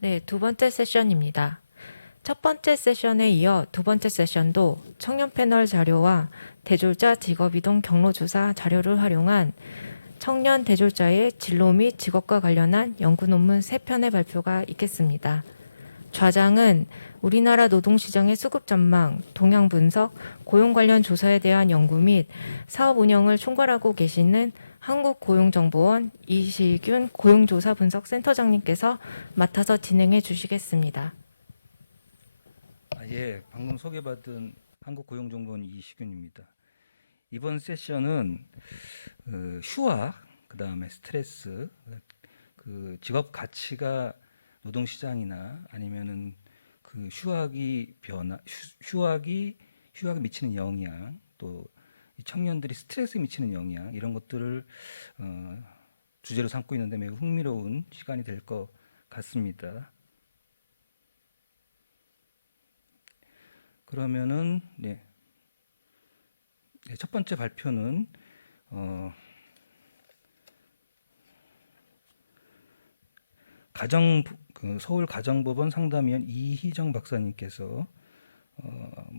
네, 두 번째 세션입니다. 첫 번째 세션에 이어 두 번째 세션도 청년 패널 자료와 대졸자 직업이동 경로조사 자료를 활용한 청년 대졸자의 진로 및 직업과 관련한 연구 논문 3편의 발표가 있겠습니다. 좌장은 우리나라 노동시장의 수급 전망, 동향 분석, 고용 관련 조사에 대한 연구 및 사업 운영을 총괄하고 계시는 한국고용정보원 이시균 고용조사 분석센터장님께서 맡아서 진행해 주시겠습니다. 예, 방금 소개받은 한국고용정보원 이시균입니다. 이번 세션은 휴학, 그다음에 스트레스, 직업 가치가 노동시장이나 아니면은 휴학이 미치는 영향, 또 이 청년들이 스트레스에 미치는 영향 이런 것들을 주제로 삼고 있는데 매우 흥미로운 시간이 될 것 같습니다. 그러면은 첫 번째 발표는 서울 가정법원 상담위원 이희정 박사님께서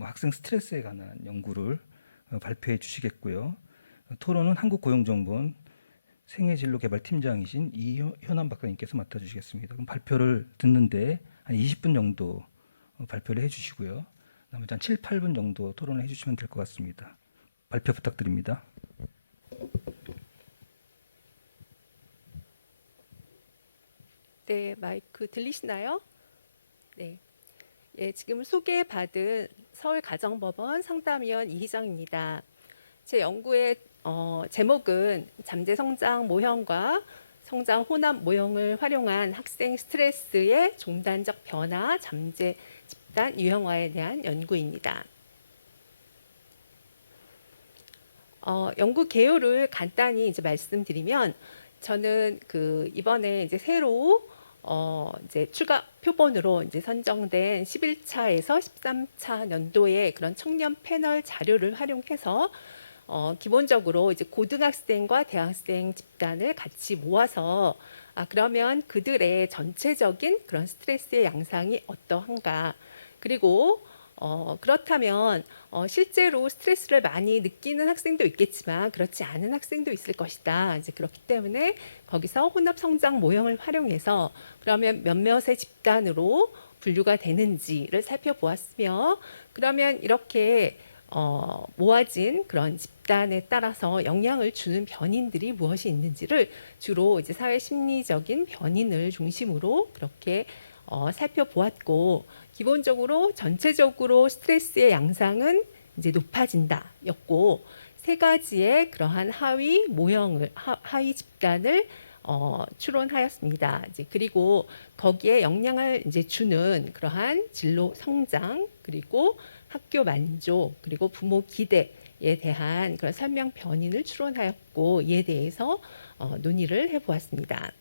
학생 스트레스에 관한 연구를 발표해 주시겠고요. 토론은 한국고용정보원 생애진로개발팀장이신 이효남 박사님께서 맡아주시겠습니다. 그럼 발표를 듣는데 한 20분 정도 발표를 해주시고요. 나머지 한 7, 8분 정도 토론을 해주시면 될 것 같습니다. 발표 부탁드립니다. 네, 마이크 들리시나요? 네. 예, 지금 소개받은 서울가정법원 상담위원 이희정입니다. 제 연구의 제목은 잠재 성장 모형과 성장 혼합 모형을 활용한 학생 스트레스의 종단적 변화, 잠재 집단 유형화에 대한 연구입니다. 연구 개요를 간단히 이제 말씀드리면 저는 이번에 이제 새로 이제 추가 표본으로 이제 선정된 11차에서 13차 년도의 그런 청년 패널 자료를 활용해서 기본적으로 이제 고등학생과 대학생 집단을 같이 모아서 그러면 그들의 전체적인 그런 스트레스의 양상이 어떠한가, 그리고 그렇다면 실제로 스트레스를 많이 느끼는 학생도 있겠지만 그렇지 않은 학생도 있을 것이다. 이제 그렇기 때문에 거기서 혼합 성장 모형을 활용해서 그러면 몇몇의 집단으로 분류가 되는지를 살펴보았으며, 그러면 이렇게 모아진 그런 집단에 따라서 영향을 주는 변인들이 무엇이 있는지를 주로 이제 사회 심리적인 변인을 중심으로 그렇게 살펴보았고, 기본적으로 전체적으로 스트레스의 양상은 이제 높아진다였고, 세 가지의 그러한 하위 집단을 추론하였습니다. 이제 그리고 거기에 영향을 이제 주는 그러한 진로 성장, 그리고 학교 만족, 그리고 부모 기대에 대한 그런 설명 변인을 추론하였고, 이에 대해서 논의를 해보았습니다.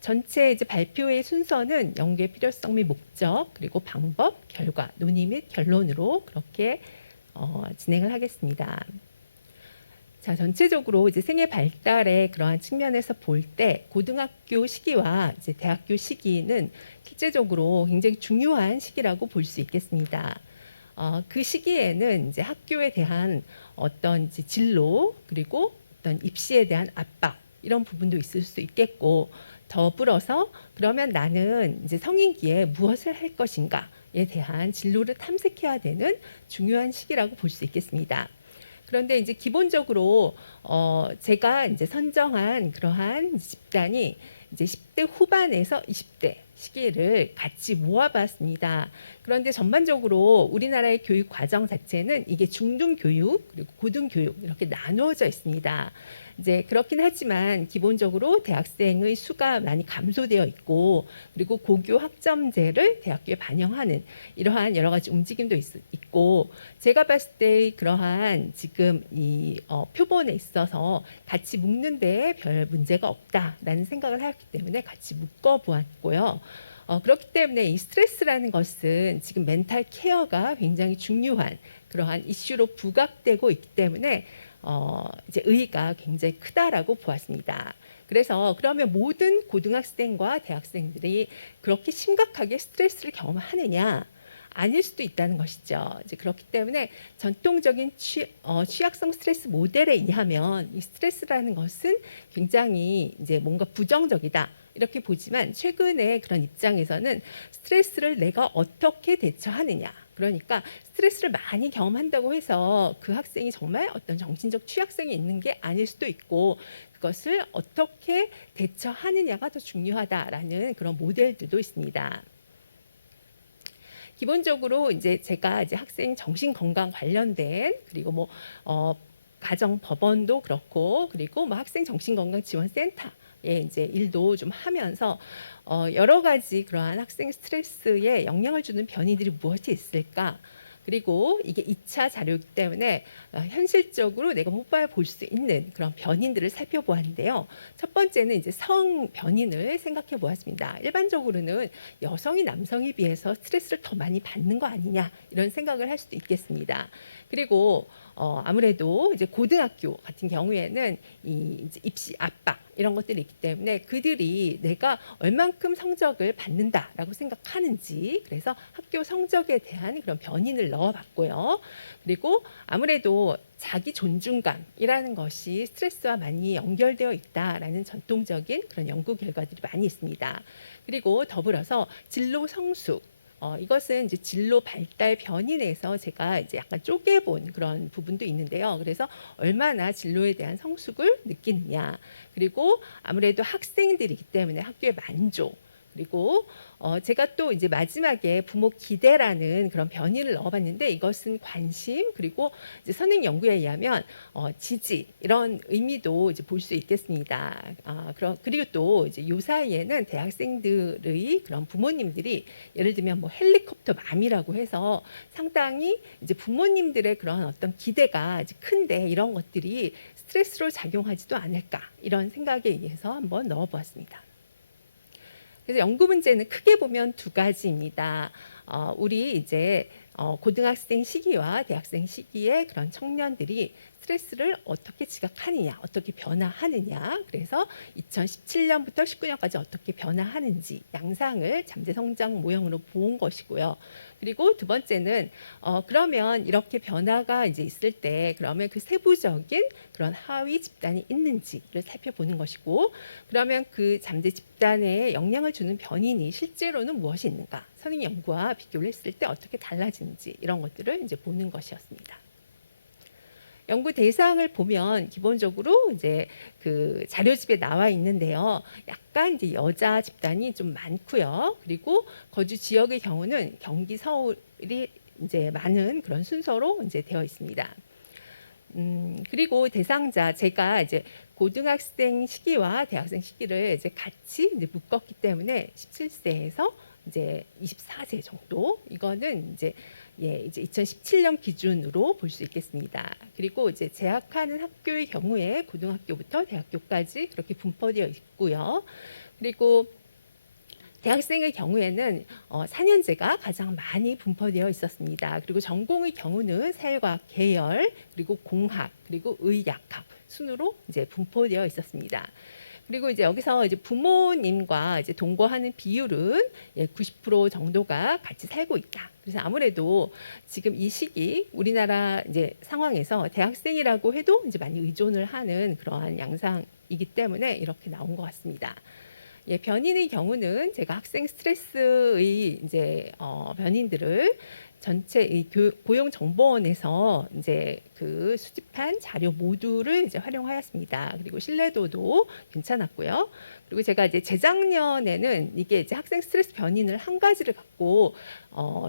전체 이제 발표의 순서는 연구의 필요성 및 목적, 그리고 방법, 결과, 논의 및 결론으로 그렇게 진행을 하겠습니다. 자, 전체적으로 이제 생애 발달의 그러한 측면에서 볼 때 고등학교 시기와 이제 대학교 시기는 실제적으로 굉장히 중요한 시기라고 볼 수 있겠습니다. 그 시기에는 이제 학교에 대한 어떤 이제 진로, 그리고 어떤 입시에 대한 압박, 이런 부분도 있을 수 있겠고, 더불어서 그러면 나는 이제 성인기에 무엇을 할 것인가에 대한 진로를 탐색해야 되는 중요한 시기라고 볼 수 있겠습니다. 그런데 이제 기본적으로 제가 이제 선정한 그러한 집단이 이제 10대 후반에서 20대 시기를 같이 모아봤습니다. 그런데 전반적으로 우리나라의 교육 과정 자체는 이게 중등교육 그리고 고등교육 이렇게 나누어져 있습니다. 이제 그렇긴 하지만 기본적으로 대학생의 수가 많이 감소되어 있고, 그리고 고교 학점제를 대학교에 반영하는 이러한 여러 가지 움직임도 있고, 제가 봤을 때 그러한 지금 이 표본에 있어서 같이 묶는 데에 별 문제가 없다라는 생각을 하였기 때문에 같이 묶어 보았고요. 그렇기 때문에 이 스트레스라는 것은 지금 멘탈 케어가 굉장히 중요한 그러한 이슈로 부각되고 있기 때문에 이제 의의가 굉장히 크다라고 보았습니다. 그래서 그러면 모든 고등학생과 대학생들이 그렇게 심각하게 스트레스를 경험하느냐? 아닐 수도 있다는 것이죠. 이제 그렇기 때문에 전통적인 취약성 스트레스 모델에 의하면 이 스트레스라는 것은 굉장히 이제 뭔가 부정적이다. 이렇게 보지만 최근에 그런 입장에서는 스트레스를 내가 어떻게 대처하느냐. 그러니까 스트레스를 많이 경험한다고 해서 그 학생이 정말 어떤 정신적 취약성이 있는 게 아닐 수도 있고 그것을 어떻게 대처하느냐가 더 중요하다라는 그런 모델들도 있습니다. 기본적으로 이제 제가 이제 학생 정신 건강 관련된 그리고 뭐 가정 법원도 그렇고 그리고 뭐 학생 정신 건강 지원 센터에 이제 일도 좀 하면서 여러 가지 그러한 학생 스트레스에 영향을 주는 변이들이 무엇이 있을까? 그리고 이게 2차 자료이기 때문에 현실적으로 내가 모바일 볼 수 있는 그런 변인들을 살펴보았는데요. 첫 번째는 이제 성 변인을 생각해 보았습니다. 일반적으로는 여성이 남성에 비해서 스트레스를 더 많이 받는 거 아니냐 이런 생각을 할 수도 있겠습니다. 그리고 아무래도 이제 고등학교 같은 경우에는 이제 입시 압박 이런 것들이 있기 때문에 그들이 내가 얼만큼 성적을 받는다라고 생각하는지 그래서 학교 성적에 대한 그런 변인을 넣어봤고요. 그리고 아무래도 자기 존중감이라는 것이 스트레스와 많이 연결되어 있다라는 전통적인 그런 연구 결과들이 많이 있습니다. 그리고 더불어서 진로 성숙 이것은 이제 진로 발달 변인에서 제가 이제 약간 쪼개본 그런 부분도 있는데요. 그래서 얼마나 진로에 대한 성숙을 느끼느냐. 그리고 아무래도 학생들이기 때문에 학교의 만족. 그리고 제가 또 이제 마지막에 부모 기대라는 그런 변이를 넣어봤는데 이것은 관심 그리고 이제 선행 연구에 의하면 지지 이런 의미도 이제 볼 수 있겠습니다. 그리고 또 이제 요 사이에는 대학생들의 그런 부모님들이 예를 들면 뭐 헬리콥터 맘이라고 해서 상당히 이제 부모님들의 그런 어떤 기대가 이제 큰데 이런 것들이 스트레스로 작용하지도 않을까 이런 생각에 의해서 한번 넣어보았습니다. 그래서 연구 문제는 크게 보면 두 가지입니다. 우리 이제 고등학생 시기와 대학생 시기에 그런 청년들이 스트레스를 어떻게 지각하느냐, 어떻게 변화하느냐. 그래서 2017년부터 19년까지 어떻게 변화하는지 양상을 잠재 성장 모형으로 본 것이고요. 그리고 두 번째는 그러면 이렇게 변화가 이제 있을 때 그러면 그 세부적인 그런 하위 집단이 있는지를 살펴보는 것이고 그러면 그 잠재 집단에 영향을 주는 변인이 실제로는 무엇이 있는가 선행 연구와 비교를 했을 때 어떻게 달라지는지 이런 것들을 이제 보는 것이었습니다. 연구 대상을 보면 기본적으로 이제 그 자료집에 나와 있는데요. 약간 이제 여자 집단이 좀 많고요. 그리고 거주 지역의 경우는 경기 서울이 이제 많은 그런 순서로 이제 되어 있습니다. 그리고 대상자 제가 이제 고등학생 시기와 대학생 시기를 이제 같이 이제 묶었기 때문에 17세에서 이제 24세 정도 이거는 이제 이제 2017년 기준으로 볼 수 있겠습니다. 그리고 이제 재학하는 학교의 경우에 고등학교부터 대학교까지 그렇게 분포되어 있고요. 그리고 대학생의 경우에는 4년제가 가장 많이 분포되어 있었습니다. 그리고 전공의 경우는 사회과학 계열, 그리고 공학, 그리고 의학학 순으로 이제 분포되어 있었습니다. 그리고 이제 여기서 이제 부모님과 이제 동거하는 비율은 90% 정도가 같이 살고 있다. 그래서 아무래도 지금 이 시기 우리나라 이제 상황에서 대학생이라고 해도 이제 많이 의존을 하는 그러한 양상이기 때문에 이렇게 나온 것 같습니다. 변인의 경우는 제가 학생 스트레스의 이제 변인들을 전체 이 고용정보원에서 이제 그 수집한 자료 모두를 이제 활용하였습니다. 그리고 신뢰도도 괜찮았고요. 그리고 제가 이제 재작년에는 이게 이제 학생 스트레스 변인을 한 가지를 갖고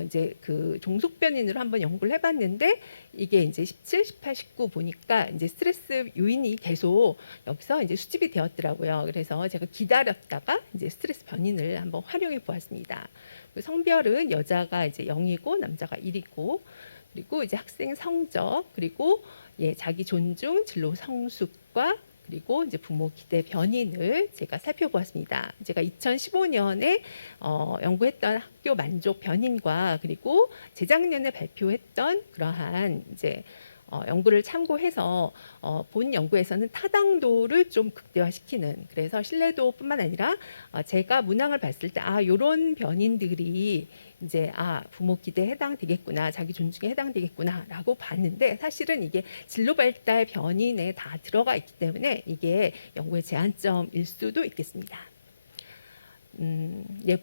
이제 그 종속 변인으로 한번 연구를 해봤는데 이게 이제 17, 18, 19 보니까 이제 스트레스 요인이 계속 여기서 이제 수집이 되었더라고요. 그래서 제가 기다렸다가 이제 스트레스 변인을 한번 활용해 보았습니다. 성별은 여자가 이제 0이고 남자가 1이고 그리고 이제 학생 성적 그리고 자기 존중, 진로 성숙과 그리고 이제 부모 기대 변인을 제가 살펴보았습니다. 제가 2015년에 연구했던 학교 만족 변인과 그리고 재작년에 발표했던 그러한 이제 연구를 참고해서 본 연구에서는 타당도를 좀 극대화시키는, 그래서 신뢰도뿐만 아니라 제가 문항을 봤을 때 요런 변인들이 이제 부모 기대에 해당되겠구나, 자기 존중에 해당되겠구나라고 봤는데, 사실은 이게 진로 발달 변인에 다 들어가 있기 때문에 이게 연구의 제한점일 수도 있겠습니다.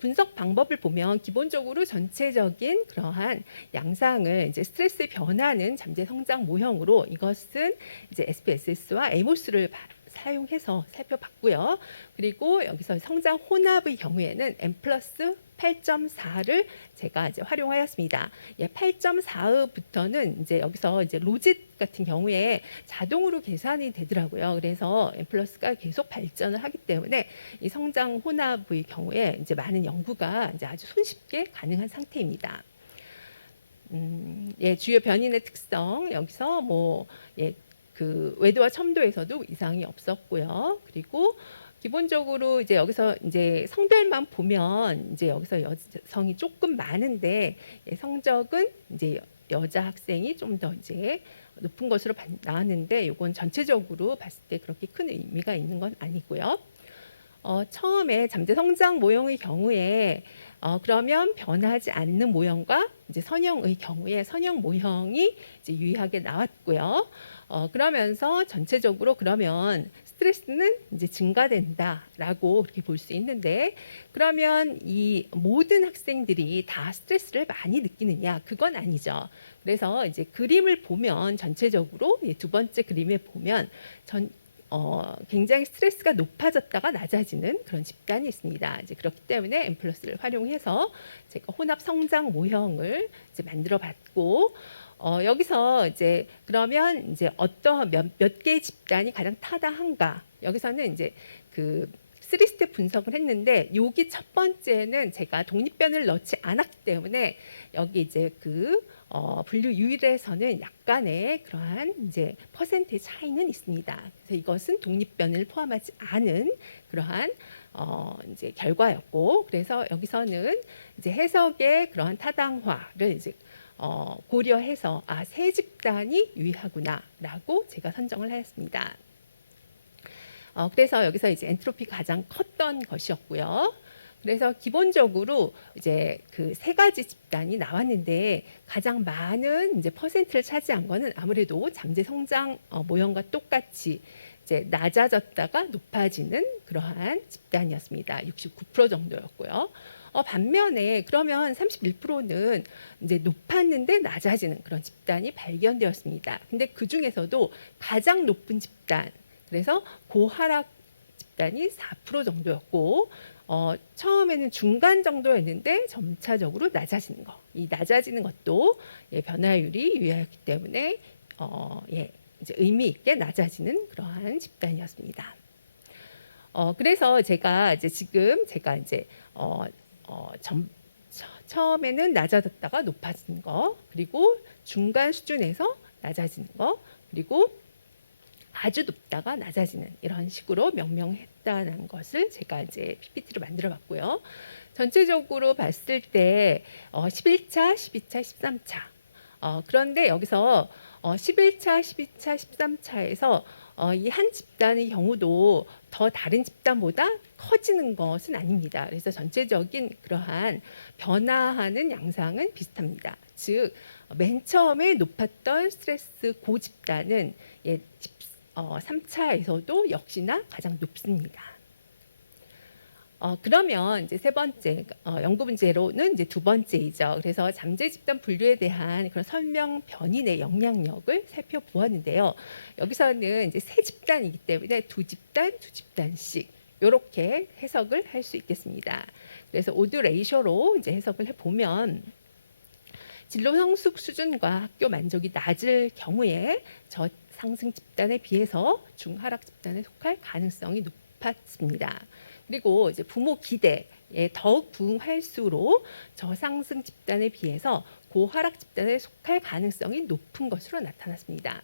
분석 방법을 보면 기본적으로 전체적인 그러한 양상을 이제 스트레스의 변화는 잠재 성장 모형으로, 이것은 이제 SPSS와 에모스를 사용해서 살펴봤고요. 그리고 여기서 성장 혼합의 경우에는 M 플러스 8.4를 제가 이제 활용하였습니다. 8.4부터는 이제 여기서 이제 로짓 같은 경우에 자동으로 계산이 되더라고요. 그래서 M 플러스가 계속 발전을 하기 때문에 이 성장 혼합의 경우에 이제 많은 연구가 이제 아주 손쉽게 가능한 상태입니다. 주요 변인의 특성, 여기서 그 외도와 첨도에서도 이상이 없었고요. 그리고 기본적으로 이제 여기서 이제 성별만 보면 이제 여기서 여성이 조금 많은데, 성적은 이제 여자 학생이 좀 더 이제 높은 것으로 나왔는데, 이건 전체적으로 봤을 때 그렇게 큰 의미가 있는 건 아니고요. 처음에 잠재 성장 모형의 경우에 그러면 변하지 않는 모형과 이제 선형의 경우에 선형 모형이 이제 유의하게 나왔고요. 그러면서 전체적으로 그러면 스트레스는 이제 증가된다라고 그렇게 볼 수 있는데, 그러면 이 모든 학생들이 다 스트레스를 많이 느끼느냐? 그건 아니죠. 그래서 이제 그림을 보면 전체적으로 두 번째 그림에 보면 굉장히 스트레스가 높아졌다가 낮아지는 그런 집단이 있습니다. 이제 그렇기 때문에 M 플러스를 활용해서 제가 혼합 성장 모형을 이제 만들어봤고, 여기서 이제 그러면 이제 어떤 몇 개의 집단이 가장 타당한가? 여기서는 이제 그 3스텝 분석을 했는데, 여기 첫 번째는 제가 독립변을 넣지 않았기 때문에 여기 이제 그 분류 유일에서는 약간의 그러한 이제 퍼센트의 차이는 있습니다. 그래서 이것은 독립변을 포함하지 않은 그러한 이제 결과였고, 그래서 여기서는 이제 해석의 그러한 타당화를 이제 고려해서 세 집단이 유의하구나라고 제가 선정을 하였습니다. 그래서 여기서 이제 엔트로피가 가장 컸던 것이었고요. 그래서 기본적으로 이제 그 세 가지 집단이 나왔는데, 가장 많은 이제 퍼센트를 차지한 거는 아무래도 잠재 성장 모형과 똑같이 이제 낮아졌다가 높아지는 그러한 집단이었습니다. 69% 정도였고요. 반면에 그러면 31%는 이제 높았는데 낮아지는 그런 집단이 발견되었습니다. 근데 그 중에서도 가장 높은 집단, 그래서 고하락 집단이 4% 정도였고, 처음에는 중간 정도였는데 점차적으로 낮아지는 거, 이 낮아지는 것도 변화율이 유의하기 때문에 이제 의미 있게 낮아지는 그러한 집단이었습니다. 그래서 제가 이제 지금 제가 이제 처음에는 낮아졌다가 높아지는 거, 그리고 중간 수준에서 낮아지는 거, 그리고 아주 높다가 낮아지는, 이런 식으로 명명했다는 것을 제가 이제 PPT로 만들어봤고요. 전체적으로 봤을 때 11차, 12차, 13차. 그런데 여기서 11차, 12차, 13차에서 이 한 집단의 경우도 더 다른 집단보다 커지는 것은 아닙니다. 그래서 전체적인 그러한 변화하는 양상은 비슷합니다. 즉, 맨 처음에 높았던 스트레스 고집단은 3차에서도 역시나 가장 높습니다. 그러면 이제 세 번째 연구 문제로는 이제 두 번째이죠. 그래서 잠재 집단 분류에 대한 그런 설명 변인의 영향력을 살펴보았는데요. 여기서는 이제 세 집단이기 때문에 두 집단씩 이렇게 해석을 할 수 있겠습니다. 그래서 오드 레이쇼로 이제 해석을 해보면, 진로 성숙 수준과 학교 만족이 낮을 경우에 저상승 집단에 비해서 중하락 집단에 속할 가능성이 높았습니다. 그리고 이제 부모 기대에 더욱 부응할수록 저상승 집단에 비해서 고하락 집단에 속할 가능성이 높은 것으로 나타났습니다.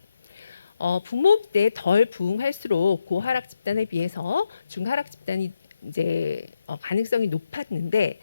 부모 기대에 덜 부응할수록 고하락 집단에 비해서 중하락 집단이 이제 가능성이 높았는데,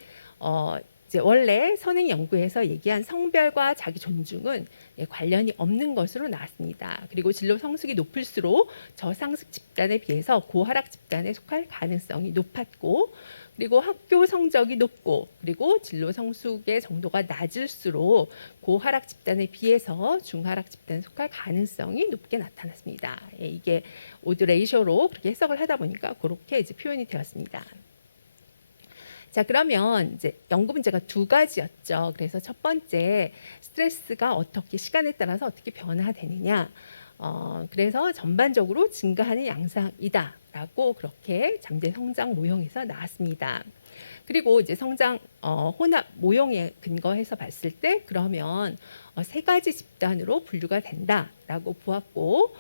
이제 원래 선행 연구에서 얘기한 성별과 자기 존중은 관련이 없는 것으로 나왔습니다. 그리고 진로 성숙이 높을수록 저상습 집단에 비해서 고하락 집단에 속할 가능성이 높았고, 그리고 학교 성적이 높고, 그리고 진로 성숙의 정도가 낮을수록 고하락 집단에 비해서 중하락 집단에 속할 가능성이 높게 나타났습니다. 이게 오드 레이쇼로 그렇게 해석을 하다 보니까 그렇게 이제 표현이 되었습니다. 자, 그러면 이제 연구 문제가 두 가지였죠. 그래서 첫 번째, 스트레스가 어떻게 시간에 따라서 어떻게 변화되느냐. 그래서 전반적으로 증가하는 양상이다라고 그렇게 잠재 성장 모형에서 나왔습니다. 그리고 이제 성장 혼합 모형에 근거해서 봤을 때 그러면 세 가지 집단으로 분류가 된다라고 보았고,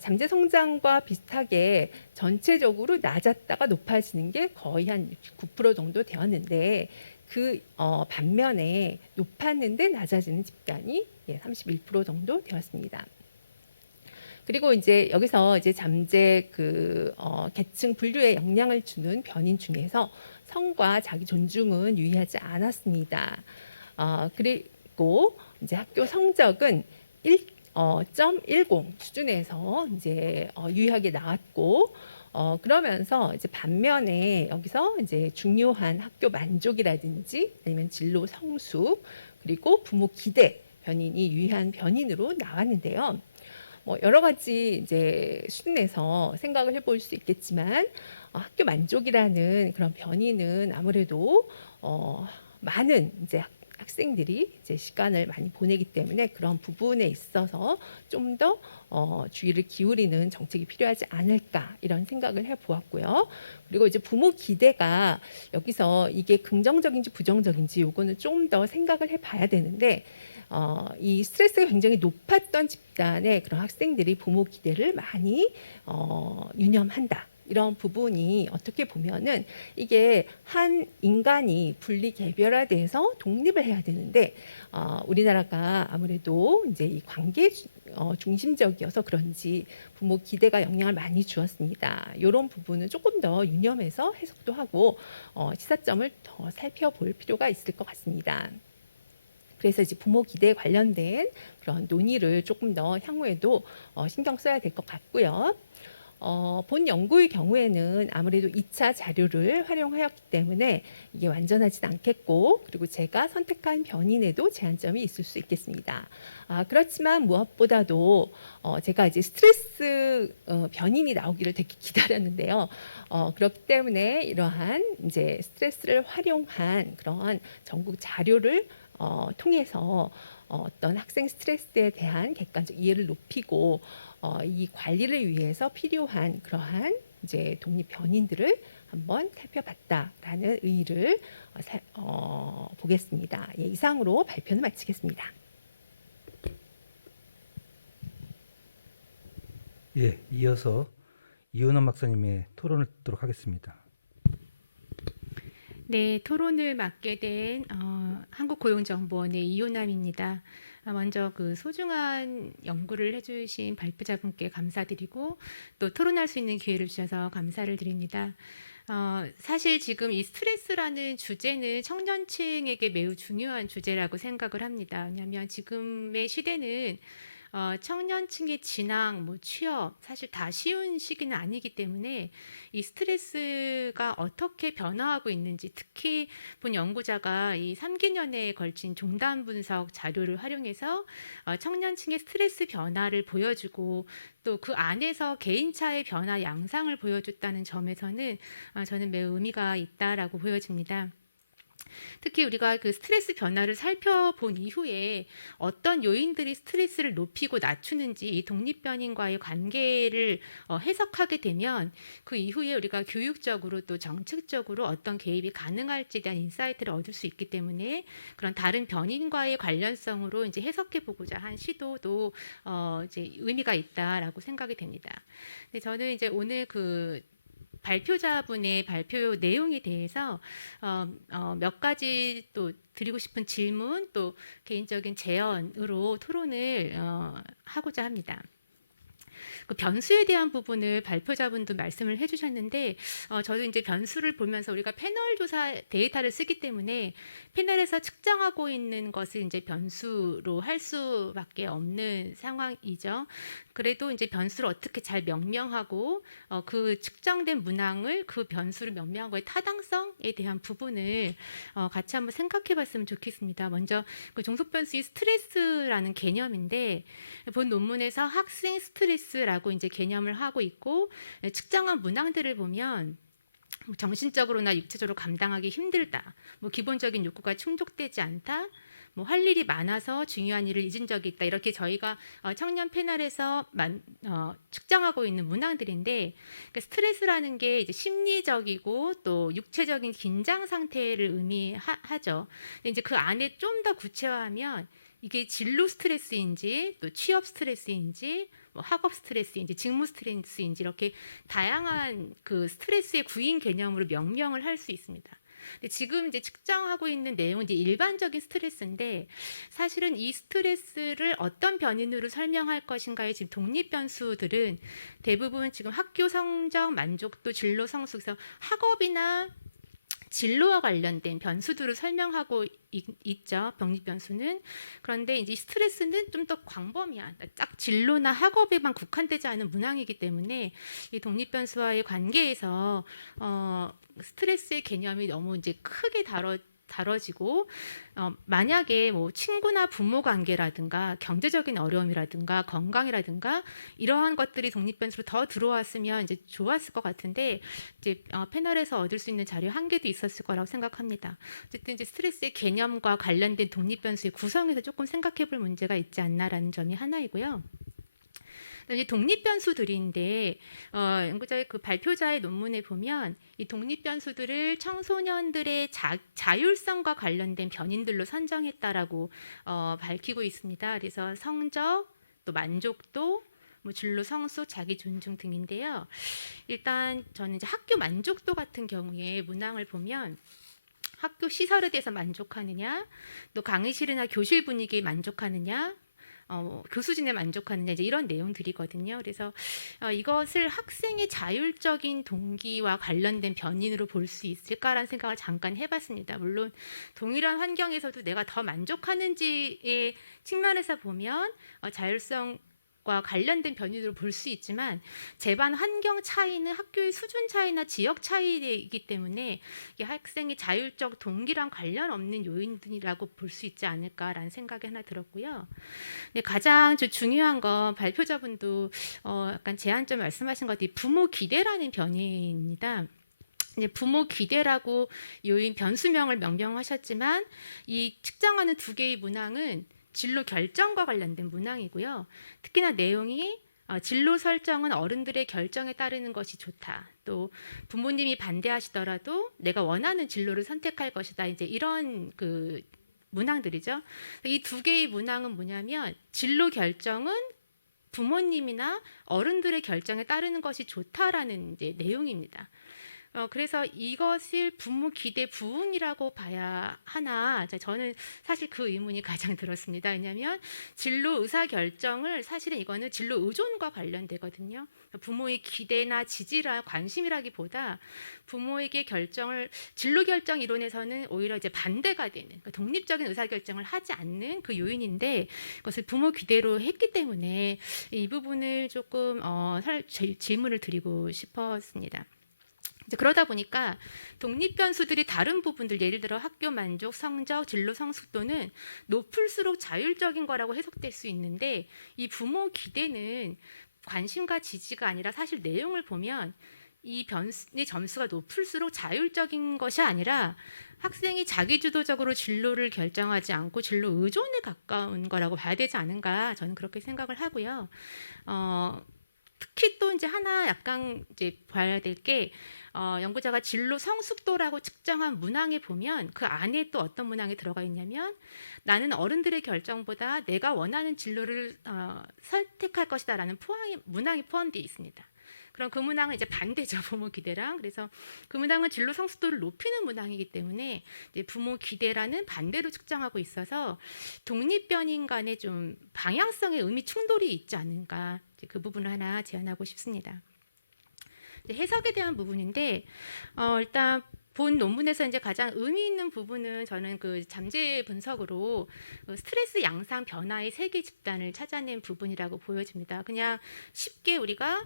잠재 성장과 비슷하게 전체적으로 낮았다가 높아지는 게 거의 한 9% 정도 되었는데, 그 반면에 높았는데 낮아지는 집단이 31% 정도 되었습니다. 그리고 이제 여기서 이제 잠재 계층 분류에 영향을 주는 변인 중에서 성과 자기 존중은 유의하지 않았습니다. 그리고 이제 학교 성적은 1.10 수준에서 이제 유의하게 나왔고, 그러면서 이제 반면에 여기서 이제 중요한 학교 만족이라든지 아니면 진로 성숙 그리고 부모 기대 변인이 유의한 변인으로 나왔는데요. 뭐 여러 가지 이제 수준에서 생각을 해볼 수 있겠지만, 학교 만족이라는 그런 변인은 아무래도 많은 이제 학생들이 이제 시간을 많이 보내기 때문에 그런 부분에 있어서 좀 더 주의를 기울이는 정책이 필요하지 않을까 이런 생각을 해보았고요. 그리고 이제 부모 기대가 여기서 이게 긍정적인지 부정적인지 요거는 좀 더 생각을 해봐야 되는데, 이 스트레스가 굉장히 높았던 집단의 그런 학생들이 부모 기대를 많이 유념한다. 이런 부분이 어떻게 보면은 이게 한 인간이 분리 개별화돼서 독립을 해야 되는데, 우리나라가 아무래도 이제 이 관계 중심적이어서 그런지 부모 기대가 영향을 많이 주었습니다. 이런 부분은 조금 더 유념해서 해석도 하고 시사점을 더 살펴볼 필요가 있을 것 같습니다. 그래서 이제 부모 기대에 관련된 그런 논의를 조금 더 향후에도 신경 써야 될 것 같고요. 본 연구의 경우에는 아무래도 2차 자료를 활용하였기 때문에 이게 완전하진 않겠고, 그리고 제가 선택한 변인에도 제한점이 있을 수 있겠습니다. 그렇지만 무엇보다도 제가 이제 스트레스 변인이 나오기를 되게 기다렸는데요. 그렇기 때문에 이러한 이제 스트레스를 활용한 그러한 전국 자료를 통해서 어떤 학생 스트레스에 대한 객관적 이해를 높이고, 이 관리를 위해서 필요한 그러한 이제 독립 변인들을 한번 살펴봤다라는 의의를 보겠습니다. 이상으로 발표는 마치겠습니다. 예, 이어서 이은원 박사님의 토론을 듣도록 하겠습니다. 네, 토론을 맡게 된 한국고용정보원의 이효남입니다. 먼저 그 소중한 연구를 해주신 발표자분께 감사드리고, 또 토론할 수 있는 기회를 주셔서 감사를 드립니다. 사실 지금 이 스트레스라는 주제는 청년층에게 매우 중요한 주제라고 생각을 합니다. 왜냐하면 지금의 시대는 청년층의 진학, 취업, 사실 다 쉬운 시기는 아니기 때문에 이 스트레스가 어떻게 변화하고 있는지, 특히 본 연구자가 이 3개년에 걸친 종단 분석 자료를 활용해서 청년층의 스트레스 변화를 보여주고, 또 그 안에서 개인차의 변화 양상을 보여줬다는 점에서는 저는 매우 의미가 있다라고 보여집니다. 특히 우리가 그 스트레스 변화를 살펴본 이후에 어떤 요인들이 스트레스를 높이고 낮추는지 이 독립변인과의 관계를 해석하게 되면, 그 이후에 우리가 교육적으로 또 정책적으로 어떤 개입이 가능할지에 대한 인사이트를 얻을 수 있기 때문에, 그런 다른 변인과의 관련성으로 이제 해석해 보고자 한 시도도 이제 의미가 있다라고 생각이 됩니다. 근데 저는 이제 오늘 그 발표자분의 발표 내용에 대해서 몇 가지 또 드리고 싶은 질문, 또 개인적인 제언으로 토론을 하고자 합니다. 그 변수에 대한 부분을 발표자분도 말씀을 해주셨는데 저도 이제 변수를 보면서 우리가 패널 조사 데이터를 쓰기 때문에 패널에서 측정하고 있는 것을 이제 변수로 할 수밖에 없는 상황이죠. 그래도 이제 변수를 어떻게 잘 명명하고 그 측정된 문항을 그 변수를 명명한 거의 타당성에 대한 부분을 같이 한번 생각해봤으면 좋겠습니다. 먼저 그 종속 변수의 스트레스라는 개념인데 본 논문에서 학생 스트레스라고 이제 개념을 하고 있고 측정한 문항들을 보면 정신적으로나 육체적으로 감당하기 힘들다. 뭐 기본적인 욕구가 충족되지 않다. 뭐 할 일이 많아서 중요한 일을 잊은 적이 있다. 이렇게 저희가 청년 패널에서 측정하고 있는 문항들인데 그러니까 스트레스라는 게 이제 심리적이고 또 육체적인 긴장 상태를 의미하죠. 근데 이제 그 안에 좀 더 구체화하면 이게 진로 스트레스인지 또 취업 스트레스인지 뭐 학업 스트레스인지 직무 스트레스인지 이렇게 다양한 그 스트레스의 구인 개념으로 명명을 할 수 있습니다. 근데 지금 이제 측정하고 있는 내용은 이제 일반적인 스트레스인데 사실은 이 스트레스를 어떤 변인으로 설명할 것인가의 지금 독립 변수들은 대부분 지금 학교 성적, 만족도, 진로 성숙성, 학업이나 진로와 관련된 변수들을 설명하고 있죠. 독립 변수는. 그런데 이제 스트레스는 좀 더 광범위한 딱 진로나 학업에만 국한되지 않은 문항이기 때문에 이 독립 변수와의 관계에서 스트레스의 개념이 너무 이제 크게 다뤄지고 만약에 뭐 친구나 부모 관계라든가 경제적인 어려움이라든가 건강이라든가 이러한 것들이 독립 변수로 더 들어왔으면 이제 좋았을 것 같은데 이제 패널에서 얻을 수 있는 자료 한계도 있었을 거라고 생각합니다. 어쨌든 이제 스트레스의 개념과 관련된 독립 변수의 구성에서 조금 생각해볼 문제가 있지 않나라는 점이 하나이고요. 이제 독립 변수들인데 연구자의 그 발표자의 논문에 보면 이 독립 변수들을 청소년들의 자율성과 관련된 변인들로 선정했다라고 밝히고 있습니다. 그래서 성적, 또 만족도, 뭐 진로 성숙, 자기 존중 등인데요. 일단 저는 이제 학교 만족도 같은 경우에 문항을 보면 학교 시설에 대해서 만족하느냐, 또 강의실이나 교실 분위기에 만족하느냐, 교수진에 만족하느냐 이제 이런 내용들이거든요. 그래서 이것을 학생의 자율적인 동기와 관련된 변인으로 볼 수 있을까라는 생각을 잠깐 해봤습니다. 물론 동일한 환경에서도 내가 더 만족하는지의 측면에서 보면 자율성 과 관련된 변이로 볼 수 있지만 제반 환경 차이는 학교의 수준 차이나 지역 차이이기 때문에 이게 학생의 자율적 동기랑 관련 없는 요인이라고 볼 수 있지 않을까라는 생각이 하나 들었고요. 근데 가장 중요한 건 발표자분도 약간 제한점 말씀하신 것 같아요. 부모 기대라는 변이입니다. 부모 기대라고 요인 변수명을 명명하셨지만 이 측정하는 두 개의 문항은 진로 결정과 관련된 문항이고요. 특히나 내용이 진로 설정은 어른들의 결정에 따르는 것이 좋다. 또 부모님이 반대하시더라도 내가 원하는 진로를 선택할 것이다. 이제 이런 그 문항들이죠. 이 두 개의 문항은 뭐냐면 진로 결정은 부모님이나 어른들의 결정에 따르는 것이 좋다라는 이제 내용입니다. 그래서 이것을 부모 기대 부응이라고 봐야 하나 저는 사실 그 의문이 가장 들었습니다. 왜냐하면 진로 의사 결정을 사실은 이거는 진로 의존과 관련되거든요. 부모의 기대나 지지라 관심이라기보다 부모에게 결정을 진로 결정 이론에서는 오히려 이제 반대가 되는 그러니까 독립적인 의사 결정을 하지 않는 그 요인인데 그것을 부모 기대로 했기 때문에 이 부분을 조금 질문을 드리고 싶었습니다. 이제 그러다 보니까 독립 변수들이 다른 부분들 예를 들어 학교 만족, 성적, 진로 성숙도는 높을수록 자율적인 거라고 해석될 수 있는데 이 부모 기대는 관심과 지지가 아니라 사실 내용을 보면 이 변수의 점수가 높을수록 자율적인 것이 아니라 학생이 자기주도적으로 진로를 결정하지 않고 진로 의존에 가까운 거라고 봐야 되지 않은가 저는 그렇게 생각을 하고요. 특히 또 이제 하나 약간 이제 봐야 될 게 연구자가 진로 성숙도라고 측정한 문항에 보면 그 안에 또 어떤 문항이 들어가 있냐면 나는 어른들의 결정보다 내가 원하는 진로를 선택할 것이다라는 문항이 포함되어 있습니다. 그럼 그 문항은 이제 반대죠. 부모 기대랑. 그래서 그 문항은 진로 성숙도를 높이는 문항이기 때문에 이제 부모 기대라는 반대로 측정하고 있어서 독립 변인 간의 좀 방향성의 의미 충돌이 있지 않은가. 이제 그 부분을 하나 제안하고 싶습니다. 이제 해석에 대한 부분인데 일단 본 논문에서 이제 가장 의미 있는 부분은 저는 그 잠재 분석으로 그 스트레스 양상 변화의 세계 집단을 찾아낸 부분이라고 보여집니다. 그냥 쉽게 우리가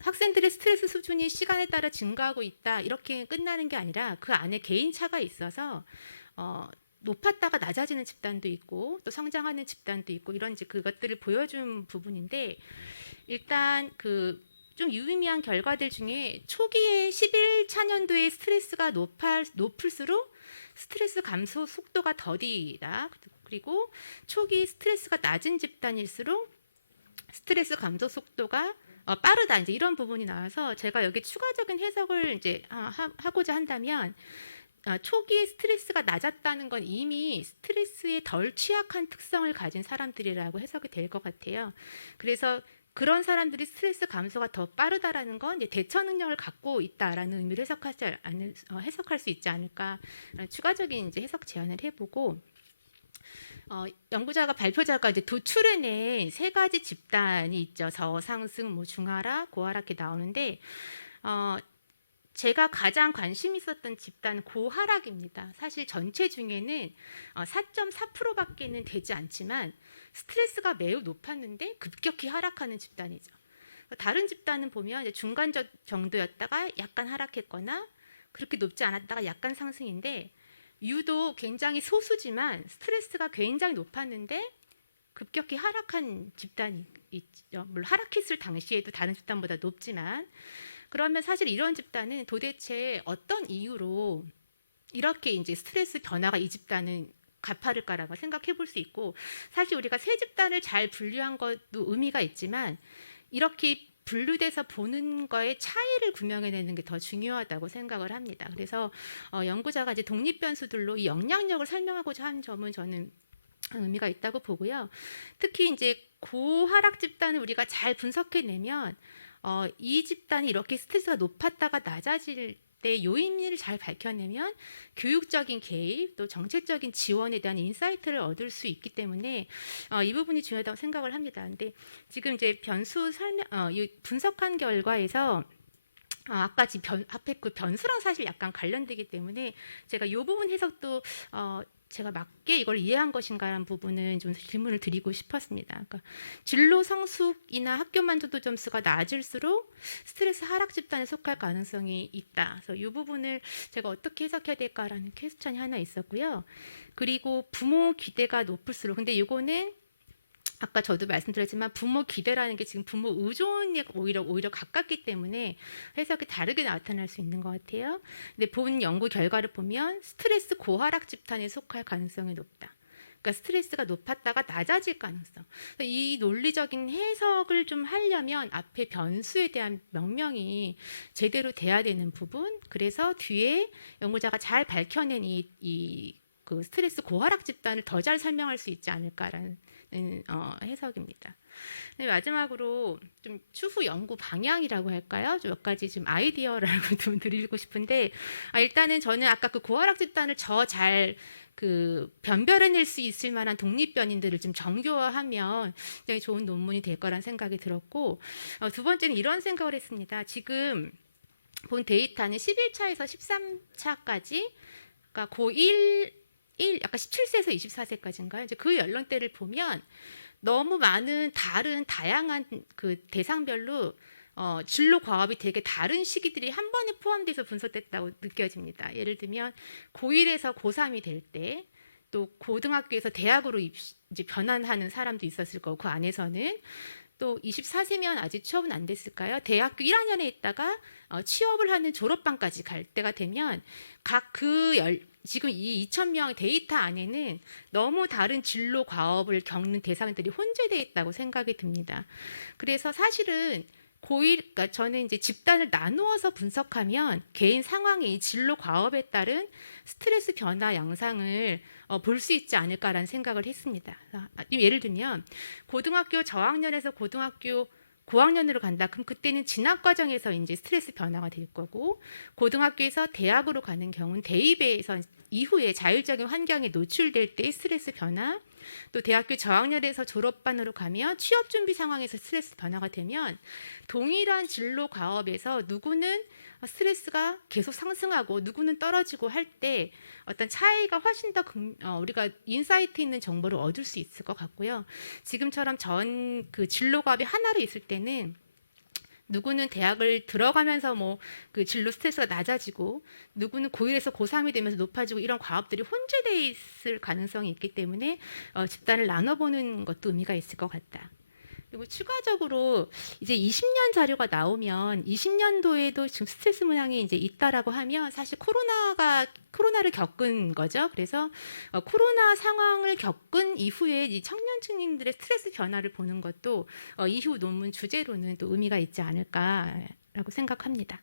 학생들의 스트레스 수준이 시간에 따라 증가하고 있다 이렇게 끝나는 게 아니라 그 안에 개인차가 있어서 높았다가 낮아지는 집단도 있고 또 성장하는 집단도 있고 이런 이제 그것들을 보여준 부분인데 일단 그 좀 유의미한 결과들 중에 초기에 11차년도에 스트레스가 높을수록 스트레스 감소 속도가 더디다. 그리고 초기 스트레스가 낮은 집단일수록 스트레스 감소 속도가 빠르다. 이제 이런 부분이 나와서 제가 여기 추가적인 해석을 이제 하고자 한다면 초기에 스트레스가 낮았다는 건 이미 스트레스에 덜 취약한 특성을 가진 사람들이라고 해석이 될 것 같아요. 그래서 그런 사람들이 스트레스 감소가 더 빠르다라는 건 이제 대처 능력을 갖고 있다라는 의미로 해석할 수 있지 않을까 추가적인 이제 해석 제안을 해보고 연구자가 발표자가 이제 도출해낸 세 가지 집단이 있죠. 저상승, 뭐 중하락, 고하락 이렇게 나오는데 제가 가장 관심 있었던 집단은 고하락입니다. 사실 전체 중에는 4.4%밖에는 되지 않지만 스트레스가 매우 높았는데 급격히 하락하는 집단이죠. 다른 집단은 보면 이제 중간 정도였다가 약간 하락했거나 그렇게 높지 않았다가 약간 상승인데 유도 굉장히 소수지만 스트레스가 굉장히 높았는데 급격히 하락한 집단이 있죠. 물론 하락했을 당시에도 다른 집단보다 높지만 그러면 사실 이런 집단은 도대체 어떤 이유로 이렇게 이제 스트레스 변화가 이 집단은 가파를까라고 생각해 볼 수 있고 사실 우리가 세 집단을 잘 분류한 것도 의미가 있지만 이렇게 분류돼서 보는 거의 차이를 구명해내는 게 더 중요하다고 생각을 합니다. 그래서 연구자가 이제 독립 변수들로 이 영향력을 설명하고자 한 점은 저는 의미가 있다고 보고요. 특히 이제 고하락 집단을 우리가 잘 분석해내면 이 집단이 이렇게 스트레스가 높았다가 낮아질 때 요인을 잘 밝혀내면 교육적인 개입 또 정책적인 지원에 대한 인사이트를 얻을 수 있기 때문에 이 부분이 중요하다고 생각을 합니다. 근데 지금 이제 변수 이 분석한 결과에서 아까 앞에 그 변수랑 사실 약간 관련되기 때문에 제가 이 부분 해석도 제가 맞게 이걸 이해한 것인가라는 부분은 좀 질문을 드리고 싶었습니다. 그러니까 진로 성숙이나 학교 만족도 점수가 낮을수록 스트레스 하락 집단에 속할 가능성이 있다. 그래서 이 부분을 제가 어떻게 해석해야 될까라는 퀘스천이 하나 있었고요. 그리고 부모 기대가 높을수록 근데 이거는 아까 저도 말씀드렸지만 부모 기대라는 게 지금 부모 의존에 오히려 가깝기 때문에 해석이 다르게 나타날 수 있는 것 같아요. 근데 본 연구 결과를 보면 스트레스 고하락 집단에 속할 가능성이 높다. 그러니까 스트레스가 높았다가 낮아질 가능성. 이 논리적인 해석을 좀 하려면 앞에 변수에 대한 명명이 제대로 돼야 되는 부분. 그래서 뒤에 연구자가 잘 밝혀낸 그 스트레스 고하락 집단을 더 잘 설명할 수 있지 않을까라는 해석입니다. 네, 마지막으로 좀 추후 연구 방향이라고 할까요? 몇 가지 좀 아이디어라고 좀 드리고 싶은데 일단은 저는 아까 그 고하락 집단을 잘 그 변별해낼 수 있을 만한 독립변인들을 좀 정교화하면 굉장히 좋은 논문이 될 거란 생각이 들었고 두 번째는 이런 생각을 했습니다. 지금 본 데이터는 11차에서 13차까지 그러니까 고1 약간 17세에서 24세까지인가요? 이제 그 연령대를 보면 너무 많은 다양한 그 대상별로 진로 과업이 되게 다른 시기들이 한 번에 포함돼서 분석됐다고 느껴집니다. 예를 들면 고1에서 고3이 될 때, 또 고등학교에서 대학으로 이제 변환하는 사람도 있었을 거고 그 안에서는 또 24세면 아직 취업은 안 됐을까요? 대학교 1학년에 있다가 취업을 하는 졸업반까지 갈 때가 되면 지금 이 2,000명 데이터 안에는 너무 다른 진로 과업을 겪는 대상들이 혼재되어 있다고 생각이 듭니다. 그래서 사실은 그러니까 저는 이제 집단을 나누어서 분석하면 개인 상황의 진로 과업에 따른 스트레스 변화 양상을 볼 수 있지 않을까라는 생각을 했습니다. 예를 들면 고등학교 저학년에서 고등학교 고학년으로 간다. 그럼 그때는 진학 과정에서 이제 스트레스 변화가 될 거고, 고등학교에서 대학으로 가는 경우는 대입에서 이후에 자율적인 환경에 노출될 때 스트레스 변화, 또 대학교 저학년에서 졸업반으로 가면 취업 준비 상황에서 스트레스 변화가 되면 동일한 진로 과업에서 누구는 스트레스가 계속 상승하고 누구는 떨어지고 할 때 어떤 차이가 훨씬 더 우리가 인사이트 있는 정보를 얻을 수 있을 것 같고요. 지금처럼 전 그 진로 과업이 하나로 있을 때는 누구는 대학을 들어가면서 뭐 그 진로 스트레스가 낮아지고 누구는 고1에서 고3이 되면서 높아지고 이런 과업들이 혼재돼 있을 가능성이 있기 때문에 집단을 나눠보는 것도 의미가 있을 것 같다. 그리고 추가적으로 이제 20년 자료가 나오면 20년도에도 지금 스트레스 문항이 이제 있다라고 하면 사실 코로나를 겪은 거죠. 그래서 코로나 상황을 겪은 이후에 이 청년층님들의 스트레스 변화를 보는 것도 이후 논문 주제로는 또 의미가 있지 않을까라고 생각합니다.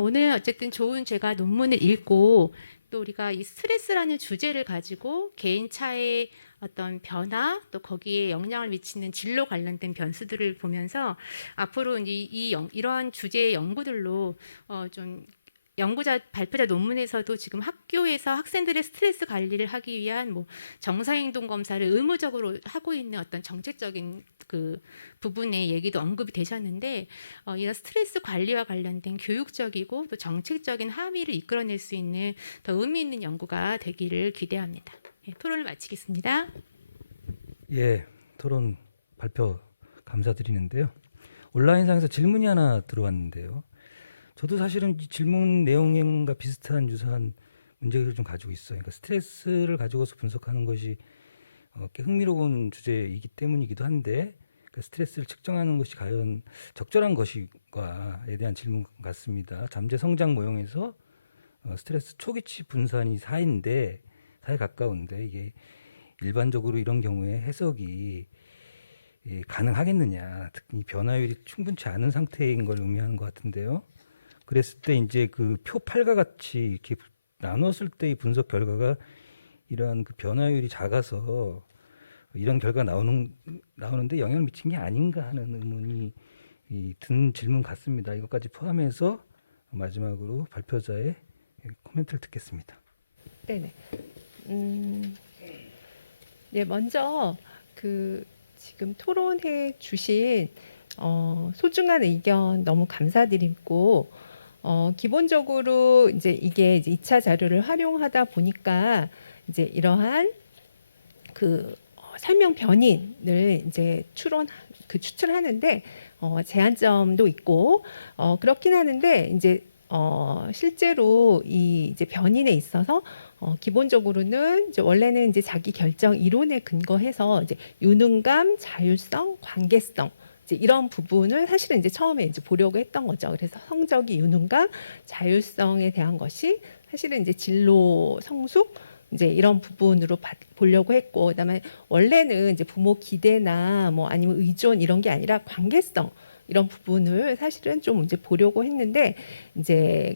오늘 어쨌든 좋은 제가 논문을 읽고 또 우리가 이 스트레스라는 주제를 가지고 개인차의 어떤 변화 또 거기에 영향을 미치는 진로 관련된 변수들을 보면서 앞으로 이러한 주제의 연구들로 좀 연구자 발표자 논문에서도 지금 학교에서 학생들의 스트레스 관리를 하기 위한 뭐 정서행동 검사를 의무적으로 하고 있는 어떤 정책적인 그 부분의 얘기도 언급이 되셨는데 이런 스트레스 관리와 관련된 교육적이고 또 정책적인 함의를 이끌어낼 수 있는 더 의미 있는 연구가 되기를 기대합니다. 네, 토론을 마치겠습니다. 예, 토론 발표 감사드리는데요. 온라인상에서 질문이 하나 들어왔는데요. 저도 사실은 이 질문 내용과 비슷한 유사한 문제를 좀 가지고 있어요. 그러니까 스트레스를 가지고서 분석하는 것이 꽤 흥미로운 주제이기 때문이기도 한데 그 스트레스를 측정하는 것이 과연 적절한 것인가에 대한 질문 같습니다. 잠재 성장 모형에서 스트레스 초기치 분산이 4에 가까운데 이게 일반적으로 이런 경우에 해석이 가능하겠느냐, 특히 변화율이 충분치 않은 상태인 걸 의미하는 것 같은데요. 그랬을 때 이제 그 표 8과 같이 이렇게 나눴을 때의 분석 결과가 이러한 그 변화율이 작아서 이런 결과 나오는데 영향을 미친 게 아닌가 하는 의문이 든 질문 같습니다. 이것까지 포함해서 마지막으로 발표자의 코멘트를 듣겠습니다. 네네. 네, 먼저 그 지금 토론해 주신 소중한 의견 너무 감사드리고 기본적으로 이제 이게 이제 2차 자료를 활용하다 보니까 이제 이러한 그 설명 변인을 이제 추출하는데 제한점도 있고 그렇긴 하는데 이제 실제로 이 이제 변인에 있어서 기본적으로는 이제 원래는 이제 자기 결정 이론에 근거해서 이제 유능감, 자율성, 관계성 이제 이런 부분을 사실은 이제 처음에 이제 보려고 했던 거죠. 그래서 성적이 유능감, 자율성에 대한 것이 사실은 이제 진로 성숙 이제 이런 부분으로 보려고 했고, 그다음에 원래는 이제 부모 기대나 뭐 아니면 의존 이런 게 아니라 관계성 이런 부분을 사실은 좀 이제 보려고 했는데 이제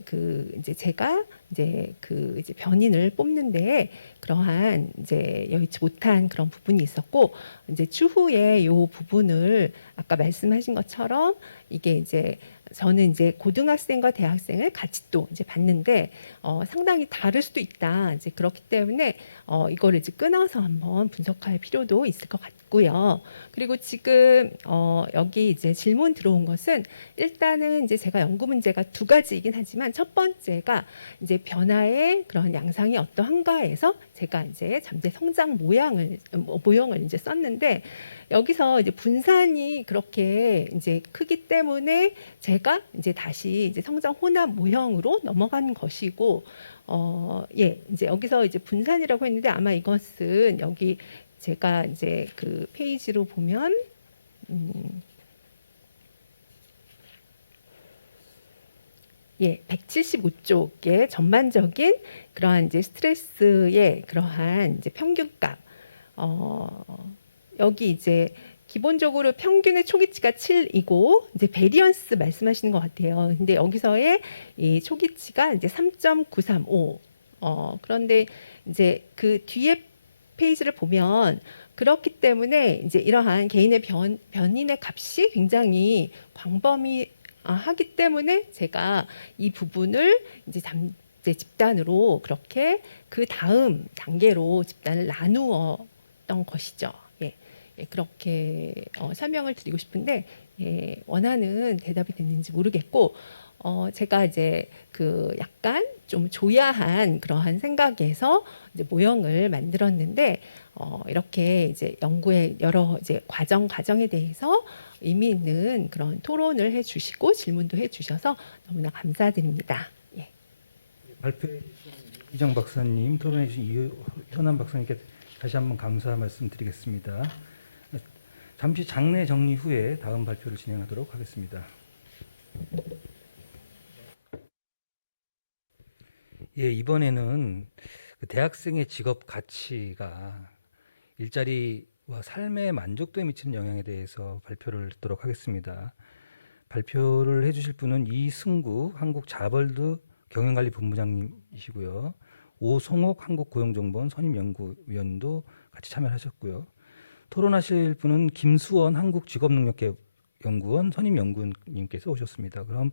이제 제가 이제 이제 변인을 뽑는데 그러한 이제 여의치 못한 그런 부분이 있었고 이제 추후에 요 부분을 아까 말씀하신 것처럼 이게 이제 저는 이제 고등학생과 대학생을 같이 또 이제 봤는데 상당히 다를 수도 있다. 이제 그렇기 때문에 이거를 이제 끊어서 한번 분석할 필요도 있을 것 같고요. 그리고 지금 여기 이제 질문 들어온 것은 일단은 이제 제가 연구 문제가 2가지이긴 하지만 첫 번째가 이제 변화의 그런 양상이 어떠한가에서 제가 이제 잠재 성장 모형을 이제 썼는데 여기서 이제 분산이 그렇게 이제 크기 때문에 제가 이제 다시 이제 성장 혼합 모형으로 넘어가는 것이고 예, 이제 여기서 이제 분산이라고 했는데 아마 이것은 여기 제가 이제 그 페이지로 보면 예, 175쪽의 전반적인 그러한 이제 스트레스의 그러한 이제 평균값 여기 이제 기본적으로 평균의 초기치가 7이고 이제 베리언스 말씀하시는 것 같아요. 근데 여기서의 이 초기치가 이제 3.935. 그런데 이제 그 뒤에 페이지를 보면 그렇기 때문에 이제 이러한 개인의 변인의 값이 굉장히 광범위하기 때문에 제가 이 부분을 이제 집단으로 그렇게 그 다음 단계로 집단을 나누었던 것이죠. 예, 예, 그렇게 설명을 드리고 싶은데 원하는 대답이 됐는지 모르겠고 제가 이제 그 약간 좀 조야한 그러한 생각에서 이제 모형을 만들었는데 이렇게 이제 연구의 여러 이제 과정에 대해서 의미 있는 그런 토론을 해주시고 질문도 해주셔서 너무나 감사드립니다. 예. 발표해 주신 이정 박사님, 토론해 주신 이효남 박사님께 다시 한번 감사 말씀드리겠습니다. 잠시 장내 정리 후에 다음 발표를 진행하도록 하겠습니다. 예, 이번에는 그 대학생의 직업 가치가 일자리와 삶의 만족도에 미치는 영향에 대해서 발표를 듣도록 하겠습니다. 발표를 해주실 분은 이승구 한국자벌드 경영관리본부장님이시고요. 오송옥 한국고용정보원 선임연구위원도 같이 참여하셨고요. 토론하실 분은 김수원 한국직업능력연구원 선임연구원님께서 오셨습니다. 그럼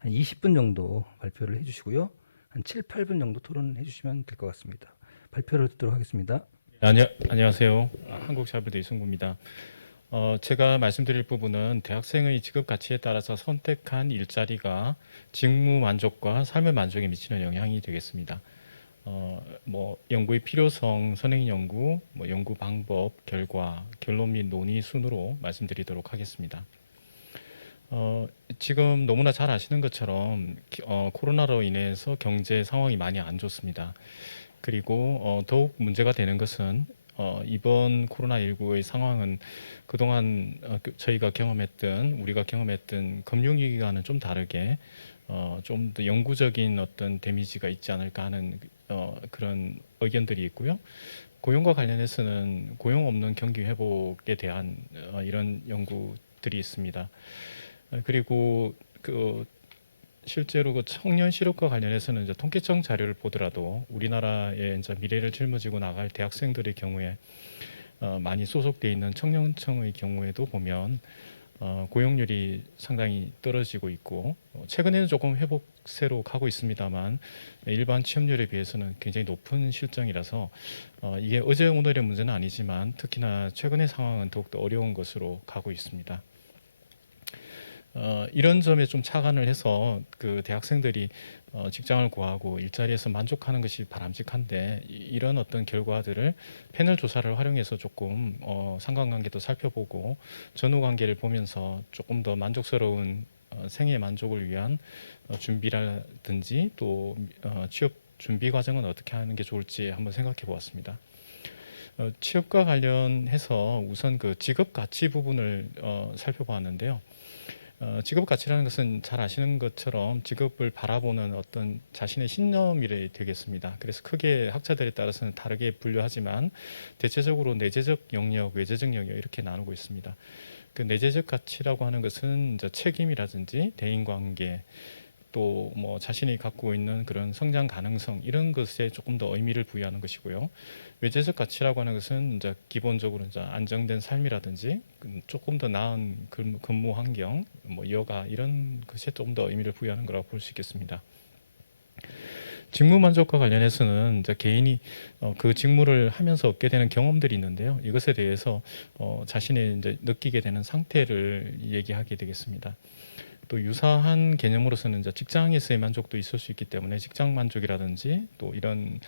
한 20분 정도 발표를 해주시고요. 한 7, 8분 정도 토론해 주시면 될 것 같습니다. 발표를 듣도록 하겠습니다. 안녕하세요. 한국자벌드 이승구입니다. 제가 말씀드릴 부분은 대학생의 직업 가치에 따라서 선택한 일자리가 직무 만족과 삶의 만족에 미치는 영향이 되겠습니다. 연구의 필요성, 선행 연구, 연구 방법, 결과, 결론 및 논의 순으로 말씀드리도록 하겠습니다. 지금 너무나 잘 아시는 것처럼 코로나로 인해서 경제 상황이 많이 안 좋습니다. 그리고 더욱 문제가 되는 것은 이번 코로나19의 상황은 그동안 우리가 경험했던 금융위기와는 좀 다르게 좀 더 영구적인 어떤 데미지가 있지 않을까 하는 그런 의견들이 있고요. 고용과 관련해서는 고용 없는 경기 회복에 대한 이런 연구들이 있습니다. 그리고 실제로 그 청년 실업과 관련해서는 이제 통계청 자료를 보더라도 우리나라의 이제 미래를 짊어지고 나갈 대학생들의 경우에 많이 소속돼 있는 청년청의 경우에도 보면 고용률이 상당히 떨어지고 있고 최근에는 조금 회복세로 가고 있습니다만 일반 취업률에 비해서는 굉장히 높은 실정이라서 이게 어제 오늘의 문제는 아니지만 특히나 최근의 상황은 더욱더 어려운 것으로 가고 있습니다. 이런 점에 좀 착안을 해서 그 대학생들이 직장을 구하고 일자리에서 만족하는 것이 바람직한데 이런 어떤 결과들을 패널 조사를 활용해서 조금 상관관계도 살펴보고 전후 관계를 보면서 조금 더 만족스러운 생애 만족을 위한 준비라든지 또 취업 준비 과정은 어떻게 하는 게 좋을지 한번 생각해 보았습니다. 취업과 관련해서 우선 그 직업 가치 부분을 살펴보았는데요. 직업 가치라는 것은 잘 아시는 것처럼 직업을 바라보는 어떤 자신의 신념이 되겠습니다. 그래서 크게 학자들에 따라서는 다르게 분류하지만 대체적으로 내재적 영역, 외재적 영역 이렇게 나누고 있습니다. 그 내재적 가치라고 하는 것은 이제 책임이라든지 대인관계 또 뭐 자신이 갖고 있는 그런 성장 가능성 이런 것에 조금 더 의미를 부여하는 것이고요. 외재적 가치라고 하는 것은 이제 기본적으로 이제 안정된 삶이라든지 조금 더 나은 근무 환경, 여가 이런 것에 조금 더 의미를 부여하는 거라고 볼 수 있겠습니다. 직무 만족과 관련해서는 이제 개인이 그 직무를 하면서 얻게 되는 경험들이 있는데요. 이것에 대해서 자신이 이제 느끼게 되는 상태를 얘기하게 되겠습니다. 또 유사한 개념으로서는 이제 직장에서의 만족도 있을 수 있기 때문에 직장 만족이라든지 또 이런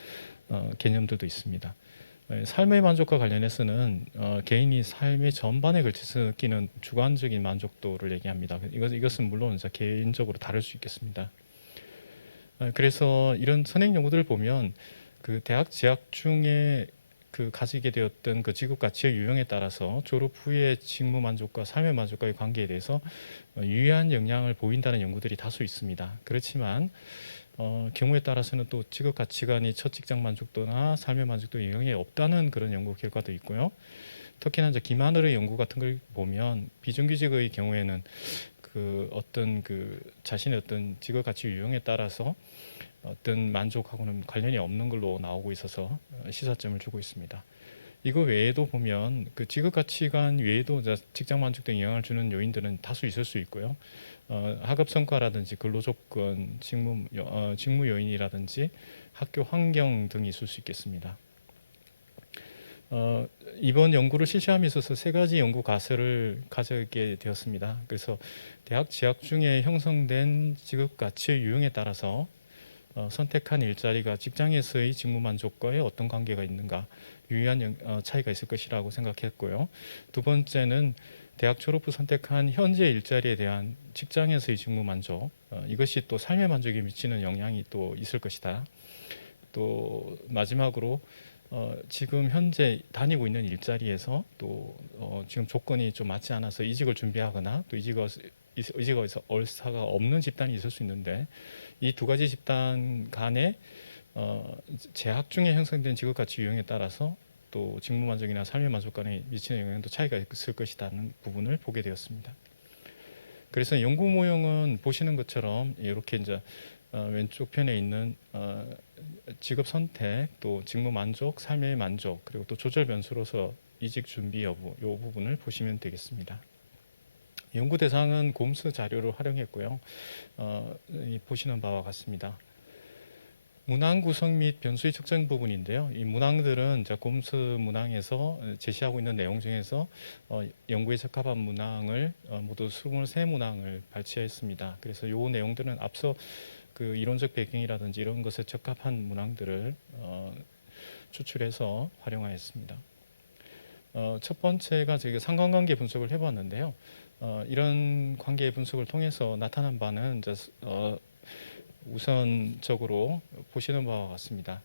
개념들도 있습니다. 삶의 만족과 관련해서는 개인이 삶의 전반에 걸쳐서 느끼는 주관적인 만족도를 얘기합니다. 이것은 물론 이제 개인적으로 다를 수 있겠습니다. 그래서 이런 선행 연구들을 보면 그 대학 재학 중에 그 가지게 되었던 그 직업 가치의 유형에 따라서 졸업 후의 직무 만족과 삶의 만족과의 관계에 대해서 유의한 영향을 보인다는 연구들이 다수 있습니다. 그렇지만 경우에 따라서는 또 직업 가치관이 첫 직장 만족도나 삶의 만족도에 영향이 없다는 그런 연구 결과도 있고요. 특히나 이제 김하늘의 연구 같은 걸 보면 비정규직의 경우에는 그 어떤 그 자신의 어떤 직업 가치 유형에 따라서 어떤 만족하고는 관련이 없는 걸로 나오고 있어서 시사점을 주고 있습니다. 이거 외에도 보면 그 직업 가치관 외에도 직장 만족도에 영향을 주는 요인들은 다수 있을 수 있고요. 학업 성과라든지 근로 조건, 직무 요인이라든지 학교 환경 등이 있을 수 있겠습니다. 이번 연구를 실시함에 있어서 세 가지 연구 가설을 가져게 되었습니다. 그래서 대학 재학 중에 형성된 직업 가치의 유형에 따라서 선택한 일자리가 직장에서의 직무 만족과의 어떤 관계가 있는가, 유의한 차이가 있을 것이라고 생각했고요. 두 번째는 대학 졸업 후 선택한 현재 일자리에 대한 직장에서의 직무 만족, 이것이 또 삶의 만족에 미치는 영향이 또 있을 것이다. 또 마지막으로 지금 현재 다니고 있는 일자리에서 또 지금 조건이 좀 맞지 않아서 이직을 준비하거나 또 이직에서 얼사가 없는 집단이 있을 수 있는데, 이 두 가지 집단 간에 재학 중에 형성된 직업가치 유형에 따라서 또 직무 만족이나 삶의 만족 간에 미치는 영향도 차이가 있을 것이라는 부분을 보게 되었습니다. 그래서 연구 모형은 보시는 것처럼 이렇게 이제 왼쪽 편에 있는 직업 선택, 또 직무 만족, 삶의 만족, 그리고 또 조절 변수로서 이직 준비 여부, 이 부분을 보시면 되겠습니다. 연구 대상은 곰스 자료를 활용했고요. 보시는 바와 같습니다. 문항 구성 및 변수의 측정 부분인데요. 이 문항들은 곰스 문항에서 제시하고 있는 내용 중에서 연구에 적합한 문항을 모두 23문항을 발췌했습니다. 그래서 이 내용들은 앞서 그 이론적 배경이라든지 이런 것에 적합한 문항들을 추출해서 활용하였습니다. 첫 번째가 저희가 상관관계 분석을 해보았는데요. 이런 관계 분석을 통해서 나타난 바는 우선적으로 보시는 바와 같습니다.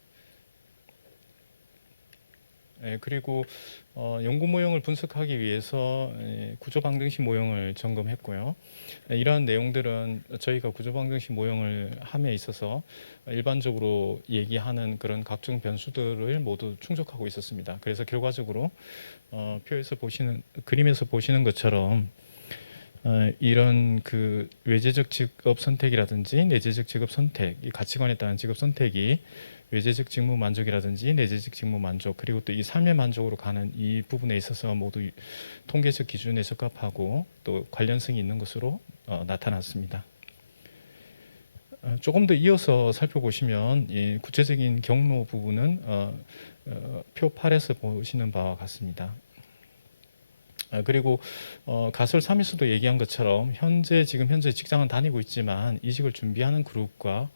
그리고 연구 모형을 분석하기 위해서 구조방정식 모형을 점검했고요. 이러한 내용들은 저희가 구조방정식 모형을 함에 있어서 일반적으로 얘기하는 그런 각종 변수들을 모두 충족하고 있었습니다. 그래서 결과적으로 그림에서 보시는 것처럼 이런 그 외재적 직업 선택이라든지 내재적 직업 선택, 이 가치관에 따른 직업 선택이 외재적 직무 만족이라든지 내재적 직무 만족, 그리고 또 이 삶의 만족으로 가는 이 부분에 있어서 모두 통계적 기준에 적합하고 또 관련성이 있는 것으로 나타났습니다. 조금 더 이어서 살펴보시면 이 구체적인 경로 부분은 표 8에서 보시는 바와 같습니다. 그리고 가설 3에서도 얘기한 것처럼 지금 현재 직장은 다니고 있지만 이직을 준비하는 그룹과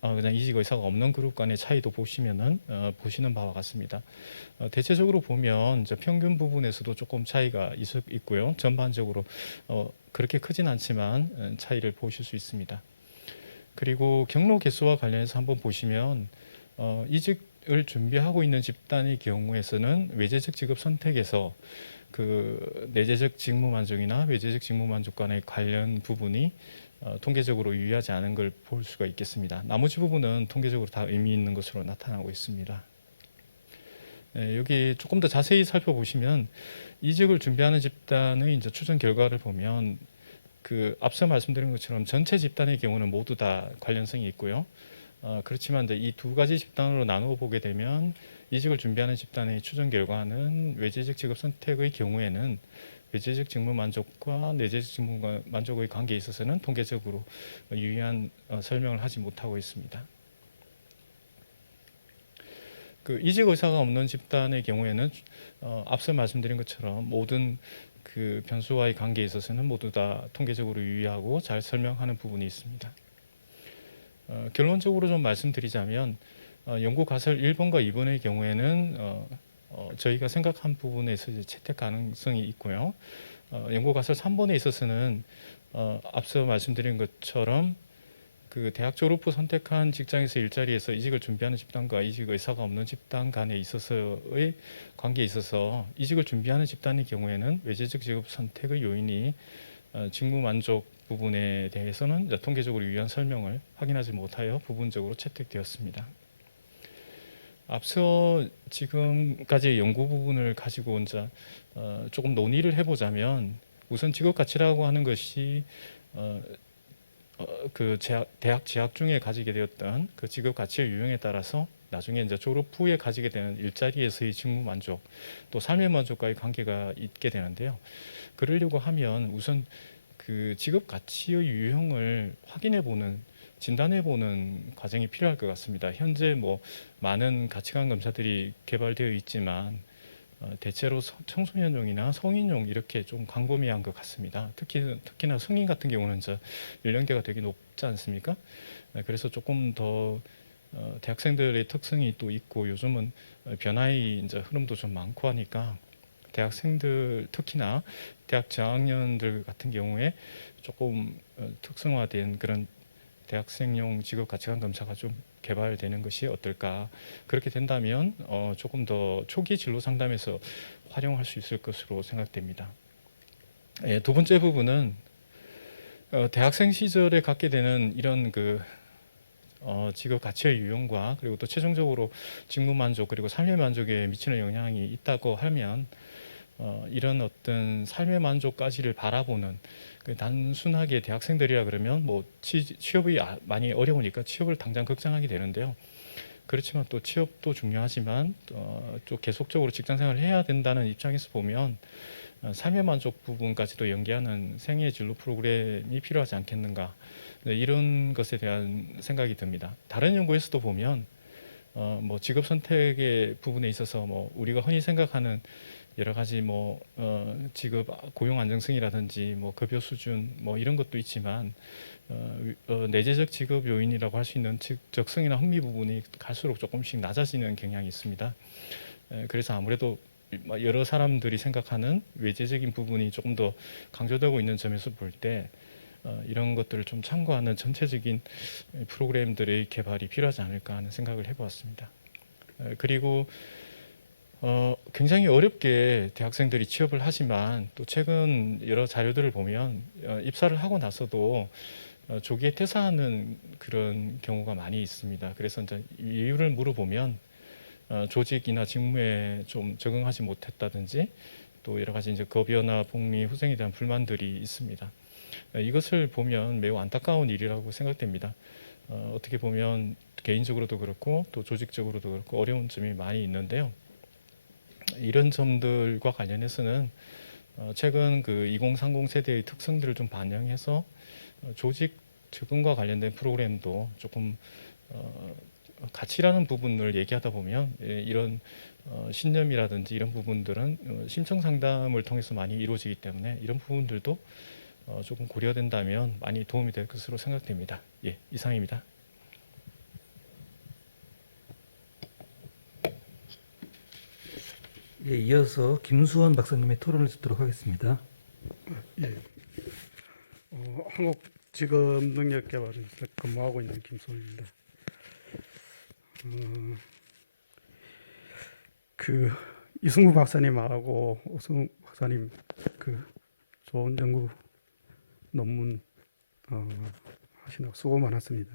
그냥 이직 의사가 없는 그룹 간의 차이도 보시면은 보시는 바와 같습니다. 대체적으로 보면 이제 평균 부분에서도 조금 차이가 있고요. 전반적으로 그렇게 크진 않지만 차이를 보실 수 있습니다. 그리고 경로 개수와 관련해서 한번 보시면 이직을 준비하고 있는 집단의 경우에서는 외재적 직업 선택에서 그 내재적 직무 만족이나 외재적 직무 만족 간의 관련 부분이 통계적으로 유의하지 않은 걸 볼 수가 있겠습니다. 나머지 부분은 통계적으로 다 의미 있는 것으로 나타나고 있습니다. 여기 조금 더 자세히 살펴보시면 이직을 준비하는 집단의 이제 추정 결과를 보면 그 앞서 말씀드린 것처럼 전체 집단의 경우는 모두 다 관련성이 있고요. 그렇지만 이제 이 두 가지 집단으로 나누어 보게 되면 이직을 준비하는 집단의 추정 결과는 외재적 직업 선택의 경우에는 외재적 직무 만족과 내재적 직무 만족의 관계에 있어서는 통계적으로 유의한 설명을 하지 못하고 있습니다. 그 이직 의사가 없는 집단의 경우에는 앞서 말씀드린 것처럼 모든 그 변수와의 관계에 있어서는 모두 다 통계적으로 유의하고 잘 설명하는 부분이 있습니다. 결론적으로 좀 말씀드리자면 연구 가설 1번과 2번의 경우에는 저희가 생각한 부분에서 이제 채택 가능성이 있고요. 연구 가설 3번에 있어서는 앞서 말씀드린 것처럼 그 대학 졸업 후 선택한 직장에서 일자리에서 이직을 준비하는 집단과 이직 의사가 없는 집단 간에 있어서의 관계에 있어서 이직을 준비하는 집단의 경우에는 외재적 직업 선택의 요인이 직무 만족 부분에 대해서는 통계적으로 유의한 설명을 확인하지 못하여 부분적으로 채택되었습니다. 앞서 지금까지 연구 부분을 가지고 이제 조금 논의를 해보자면 우선 직업 가치라고 하는 것이 대학 재학 중에 가지게 되었던 그 직업 가치의 유형에 따라서 나중에 이제 졸업 후에 가지게 되는 일자리에서의 직무 만족, 또 삶의 만족과의 관계가 있게 되는데요. 그러려고 하면 우선 그 직업 가치의 유형을 확인해 보는, 진단해 보는 과정이 필요할 것 같습니다. 현재 뭐 많은 가치관 검사들이 개발되어 있지만 대체로 청소년용이나 성인용 이렇게 좀 광범위한 것 같습니다. 특히나 성인 같은 경우는 연령대가 되게 높지 않습니까? 그래서 조금 더 대학생들의 특성이 또 있고 요즘은 변화의 이제 흐름도 좀 많고 하니까 대학생들 특히나 대학 저학년들 같은 경우에 조금 특성화된 그런 대학생용 직업 가치관 검사가 좀 개발되는 것이 어떨까. 그렇게 된다면 조금 더 초기 진로 상담에서 활용할 수 있을 것으로 생각됩니다. 예, 두 번째 부분은 대학생 시절에 갖게 되는 이런 직업 가치의 유형과 그리고 또 최종적으로 직무 만족 그리고 삶의 만족에 미치는 영향이 있다고 하면 이런 어떤 삶의 만족까지를 바라보는 단순하게 대학생들이라 그러면 뭐 취업이 많이 어려우니까 취업을 당장 걱정하게 되는데요. 그렇지만 또 취업도 중요하지만 또 계속적으로 직장 생활을 해야 된다는 입장에서 보면 삶의 만족 부분까지도 연계하는 생애 진로 프로그램이 필요하지 않겠는가, 네, 이런 것에 대한 생각이 듭니다. 다른 연구에서도 보면 뭐 직업 선택의 부분에 있어서 뭐 우리가 흔히 생각하는 여러 가지 뭐 직업 고용 안정성이라든지 뭐 급여 수준 뭐 이런 것도 있지만 내재적 직업 요인이라고 할 수 있는 적성이나 흥미 부분이 갈수록 조금씩 낮아지는 경향이 있습니다. 그래서 아무래도 여러 사람들이 생각하는 외재적인 부분이 조금 더 강조되고 있는 점에서 볼 때 이런 것들을 좀 참고하는 전체적인 프로그램들의 개발이 필요하지 않을까 하는 생각을 해보았습니다. 그리고 굉장히 어렵게 대학생들이 취업을 하지만 또 최근 여러 자료들을 보면 입사를 하고 나서도 조기에 퇴사하는 그런 경우가 많이 있습니다. 그래서 이제 이유를 물어보면 조직이나 직무에 좀 적응하지 못했다든지 또 여러 가지 이제 급여나 복리, 후생에 대한 불만들이 있습니다. 이것을 보면 매우 안타까운 일이라고 생각됩니다. 어떻게 보면 개인적으로도 그렇고 또 조직적으로도 그렇고 어려운 점이 많이 있는데요. 이런 점들과 관련해서는 최근 그 2030 세대의 특성들을 좀 반영해서 조직 적응과 관련된 프로그램도 조금 가치라는 부분을 얘기하다 보면 이런 신념이라든지 이런 부분들은 심층 상담을 통해서 많이 이루어지기 때문에 이런 부분들도 조금 고려된다면 많이 도움이 될 것으로 생각됩니다. 예, 이상입니다. 예, 이어서 김수원 박사님의 토론을 듣도록 하겠습니다. 예. 한국직업능력개발원에서 근무하고 있는 김수원입니다. 그 이승우 박사님하고 오승우 박사님 그 좋은 연구 논문 하시느라 수고 많았습니다.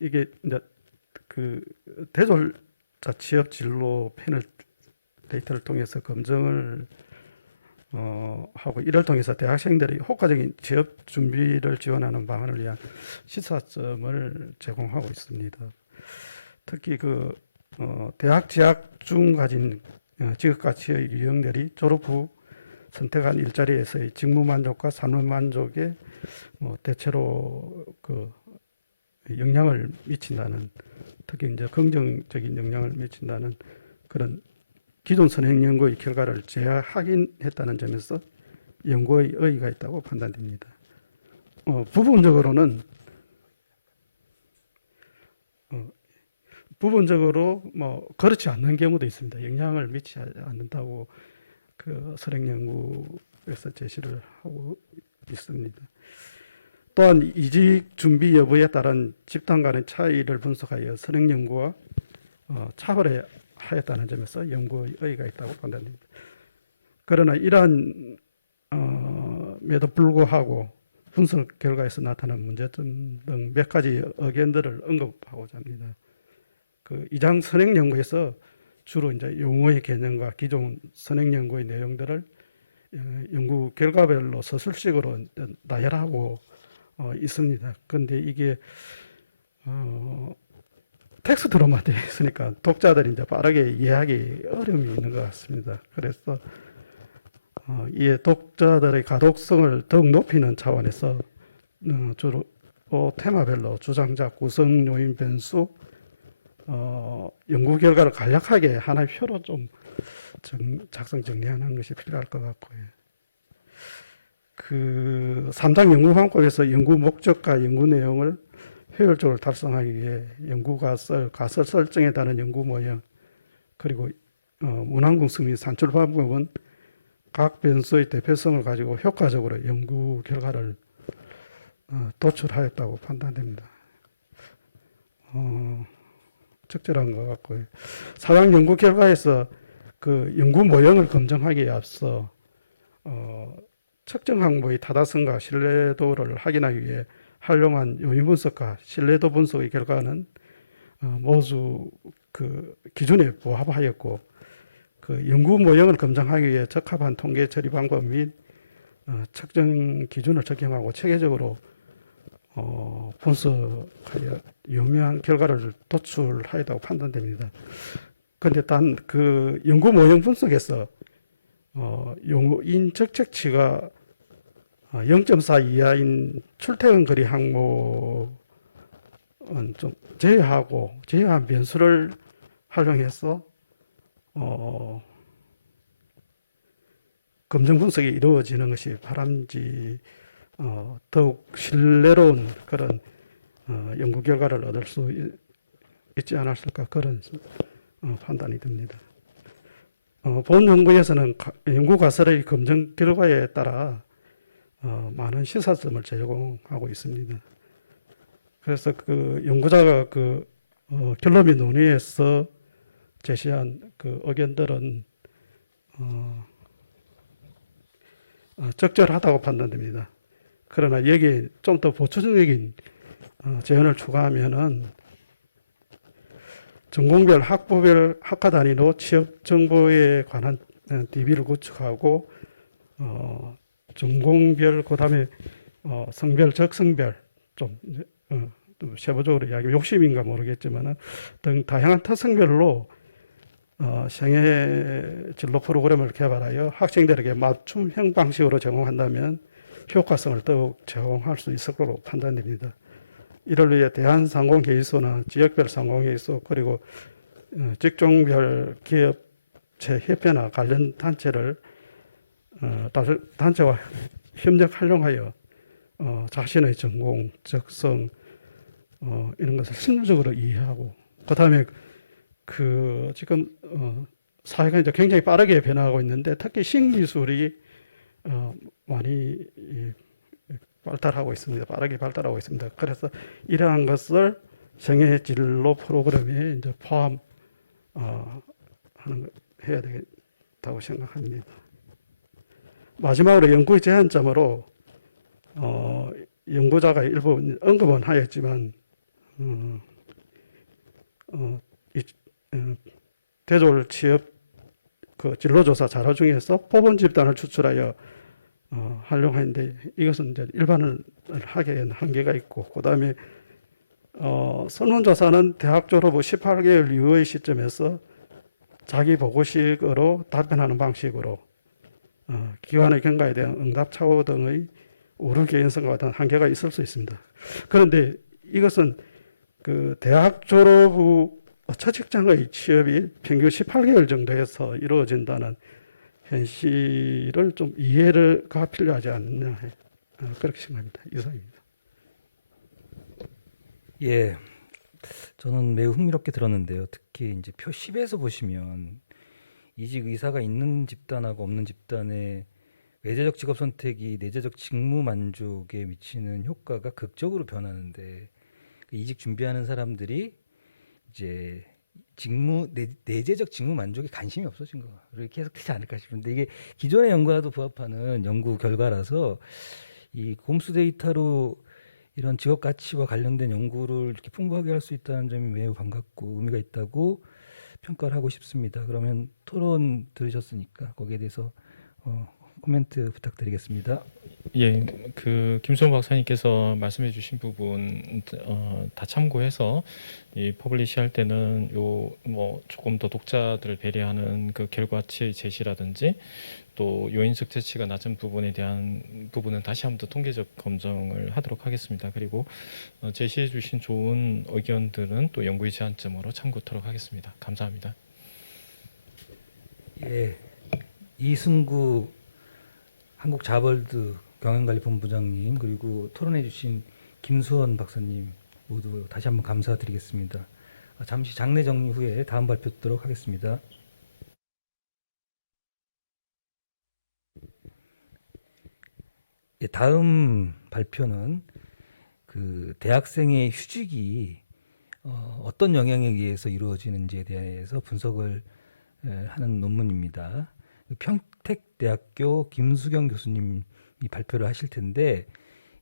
이게 이제 그 대졸자 취업 진로 패널 데이터를 통해서 검증을 하고 이를 통해서 대학생들이 효과적인 취업 준비를 지원하는 방안을 위한 시사점을 제공하고 있습니다. 특히 대학 재학 중 가진 직업 가치의 유형들이 졸업 후 선택한 일자리에서의 직무 만족과 삶의 만족에 대체로 영향을 미친다는, 특히 이제 긍정적인 영향을 미친다는 그런 기존 선행 연구의 결과를 재확인했다는 점에서 연구의 의의가 있다고 판단됩니다. 부분적으로 뭐 그렇지 않는 경우도 있습니다. 영향을 미치지 않는다고 그 선행 연구에서 제시를 하고 있습니다. 또한 이직 준비 여부에 따른 집단 간의 차이를 분석하여 선행 연구와 차별화하였다는 점에서 연구의 의의가 있다고 판단됩니다. 그러나 이러한 에도 불구하고 분석 결과에서 나타난 문제점 등 몇 가지 의견들을 언급하고자 합니다. 이장 선행 연구에서 주로 이제 용어의 개념과 기존 선행 연구의 내용들을 연구 결과별로 서술식으로 나열하고 있습니다. 그런데 이게 텍스트로만 되어 있으니까 독자들이 이제 빠르게 이해하기 어려움이 있는 것 같습니다. 그래서 이에 독자들의 가독성을 더욱 높이는 차원에서 주로 테마별로 주장자, 구성 요인, 변수, 연구 결과를 간략하게 하나의 표로 좀 작성 정리하는 것이 필요할 것 같고요. 그 3장 연구 방법에서 연구 목적과 연구 내용을 효율적으로 달성하기 위해 연구가 가설 설정에 따른 연구 모형, 그리고 문항공식 및 산출 방법은 각 변수의 대표성을 가지고 효과적으로 연구 결과를 도출하였다고 판단됩니다. 적절한 것 같고요. 사상 연구 결과에서 그 연구 모형을 검증하기에 앞서 특정 항목의 타당성과 신뢰도를 확인하기 위해 활용한 요인 분석과 신뢰도 분석의 결과는 모두 그 기준에 부합하였고, 그 연구 모형을 검증하기 위해 적합한 통계 처리 방법 및 측정 기준을 적용하고 체계적으로 분석하여 유명한 결과를 도출하였다고 판단됩니다. 그런데 단 그 연구 모형 분석에서 요인 적책치가 0.4 이하인 출퇴근 거리 항목은 좀 제외한 변수를 활용해서 검증 분석이 이루어지는 것이 바람직 더욱 신뢰로운 그런 연구 결과를 얻을 수 있지 않았을까, 그런 판단이 듭니다. 본 연구에서는 연구 가설의 검증 결과에 따라 많은 시사점을 제공하고 있습니다. 그래서 그 연구자가 그 결론 및 논의에서 제시한 그 의견들은 적절하다고 판단됩니다. 그러나 여기에 좀 더 보충적인 제언을 추가하면은 전공별, 학부별, 학과 단위로 취업 정보에 관한 DB를 구축하고 전공별, 그다음에 성별, 적성별 좀 세부적으로 이야기, 욕심인가 모르겠지만은 등 다양한 특성별로 생애 진로 프로그램을 개발하여 학생들에게 맞춤형 방식으로 제공한다면 효과성을 더욱 제공할 수 있을 것으로 판단됩니다. 이를 위해 대한상공회의소나 지역별 상공회의소, 그리고 직종별 기업체 협회나 관련 단체와 협력 활용하여 자신의 전공, 적성 이런 것을 실무적으로 이해하고, 그 다음에 그 지금 사회가 이제 굉장히 빠르게 변화하고 있는데 특히 신기술이 많이 발달하고 있습니다. 빠르게 발달하고 있습니다. 그래서 이러한 것을 생애 진로 프로그램에 이제 해야 되겠다고 생각합니다. 마지막으로 연구의 제한점으로 연구자가 일부 언급은 하였지만 대졸 취업 그 진로조사 자료 중에서 포본 집단을 추출하여 활용하는데 이것은 이제 일반을 하기에는 한계가 있고, 그 다음에 설문조사는 대학 졸업 후 18개월 이후의 시점에서 자기 보고식으로 답변하는 방식으로 기관의 경과에 대한 응답 착오 등의 오류 개연성과 같은 한계가 있을 수 있습니다. 그런데 이것은 그 대학 졸업 후 첫 직장의 취업이 평균 18개월 정도에서 이루어진다는 현실을 좀 이해가 필요하지 않느냐, 그렇게 생각합니다. 이상입니다. 예, 저는 매우 흥미롭게 들었는데요. 특히 이제 표 10에서 보시면 이직 의사가 있는 집단하고 없는 집단의 외재적 직업 선택이 내재적 직무 만족에 미치는 효과가 극적으로 변하는데, 이직 준비하는 사람들이 이제 내재적 직무 만족에 관심이 없어진 거로 이렇게 해석되지 않을까 싶은데, 이게 기존의 연구와도 부합하는 연구 결과라서 이 곰수 데이터로 이런 직업 가치와 관련된 연구를 이렇게 풍부하게 할 수 있다는 점이 매우 반갑고 의미가 있다고 평가를 하고 싶습니다. 그러면 토론 들으셨으니까 거기에 대해서 코멘트 부탁드리겠습니다. 예, 그 김수원 박사님께서 말씀해주신 부분 다 참고해서 이 퍼블리시 할 때는 요 뭐 조금 더 독자들을 배려하는 그 결과치의 제시라든지 또 요인 적재치가 낮은 부분에 대한 부분은 다시 한번 더 통계적 검증을 하도록 하겠습니다. 그리고 제시해주신 좋은 의견들은 또 연구의 제안점으로 참고토록 하겠습니다. 감사합니다. 예, 이승구 한국자벌드 경영관리본부장님 그리고 토론해주신 김수원 박사님 모두 다시 한번 감사드리겠습니다. 잠시 장례 정리 후에 다음 발표 듣도록 하겠습니다. 예, 다음 발표는 그 대학생의 휴직이 어떤 영향에 의해서 이루어지는지에 대해서 분석을 하는 논문입니다. 평택대학교 김수경 교수님이 발표를 하실 텐데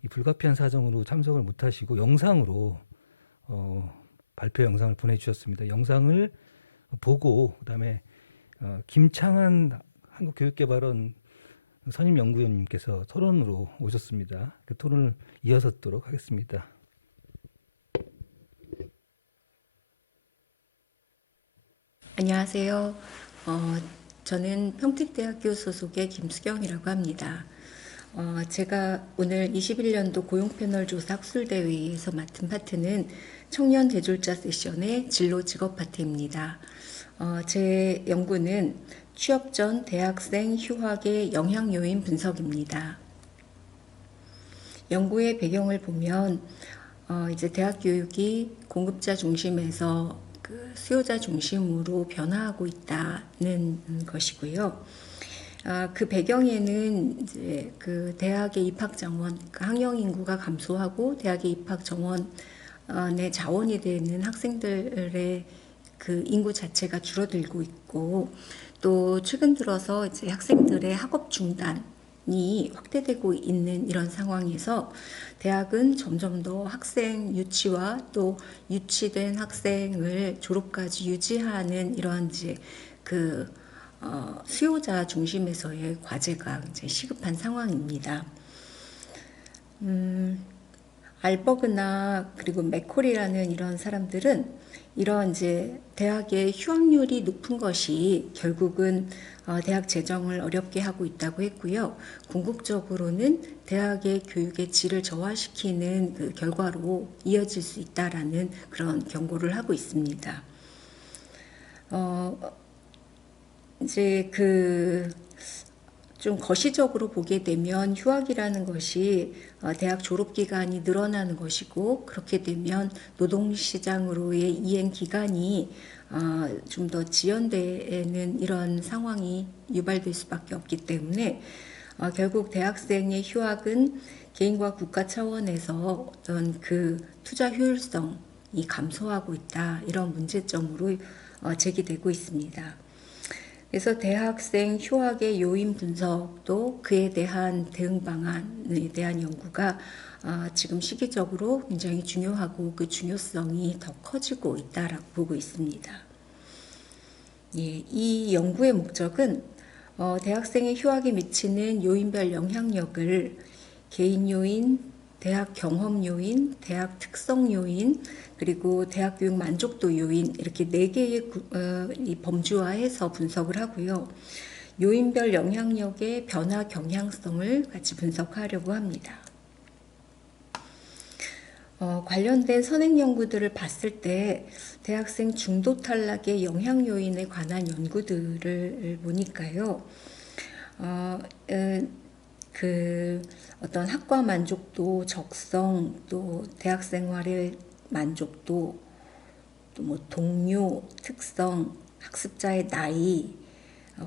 이 불가피한 사정으로 참석을 못하시고 영상으로 발표 영상을 보내주셨습니다. 영상을 보고 그다음에 김창한 한국교육개발원 선임연구위원님께서 토론으로 오셨습니다. 그 토론을 이어서 듣도록 하겠습니다. 안녕하세요. 저는 평택대학교 소속의 김수경이라고 합니다. 제가 오늘 21년도 고용패널 조사 학술대회에서 맡은 파트는 청년 대졸자 세션의 진로 직업 파트입니다. 제 연구는 취업 전 대학생 휴학의 영향 요인 분석입니다. 연구의 배경을 보면 이제 대학 교육이 공급자 중심에서 그 수요자 중심으로 변화하고 있다는 것이고요. 그 배경에는 이제 그 대학의 입학 정원, 그 학령 인구가 감소하고 대학의 입학 정원의 자원이 되는 학생들의 그 인구 자체가 줄어들고 있고, 또 최근 들어서 이제 학생들의 학업 중단이 확대되고 있는 이런 상황에서 대학은 점점 더 학생 유치와 또 유치된 학생을 졸업까지 유지하는 이런 이제 그 수요자 중심에서의 과제가 이제 시급한 상황입니다. 알버그나 그리고 맥콜이라는 이런 사람들은 이런 이제 대학의 휴학률이 높은 것이 결국은 대학 재정을 어렵게 하고 있다고 했고요. 궁극적으로는 대학의 교육의 질을 저하시키는 그 결과로 이어질 수 있다라는 그런 경고를 하고 있습니다. 이제 그 좀 거시적으로 보게 되면 휴학이라는 것이 대학 졸업 기간이 늘어나는 것이고, 그렇게 되면 노동시장으로의 이행 기간이 좀 더 지연되는 이런 상황이 유발될 수밖에 없기 때문에 결국 대학생의 휴학은 개인과 국가 차원에서 어떤 그 투자 효율성이 감소하고 있다, 이런 문제점으로 제기되고 있습니다. 그래서 대학생 휴학의 요인 분석도 그에 대한 대응 방안에 대한 연구가 지금 시기적으로 굉장히 중요하고 그 중요성이 더 커지고 있다라고 보고 있습니다. 예, 이 연구의 목적은 대학생의 휴학에 미치는 요인별 영향력을 개인 요인, 대학 경험 요인, 대학 특성 요인, 그리고 대학 교육 만족도 요인, 이렇게 4개의 범주화해서 분석을 하고요. 요인별 영향력의 변화 경향성을 같이 분석하려고 합니다. 관련된 선행 연구들을 봤을 때 대학생 중도 탈락의 영향 요인에 관한 연구들을 보니까요. 그 어떤 학과 만족도, 적성, 또 대학 생활의 만족도, 또 뭐 동료, 특성, 학습자의 나이,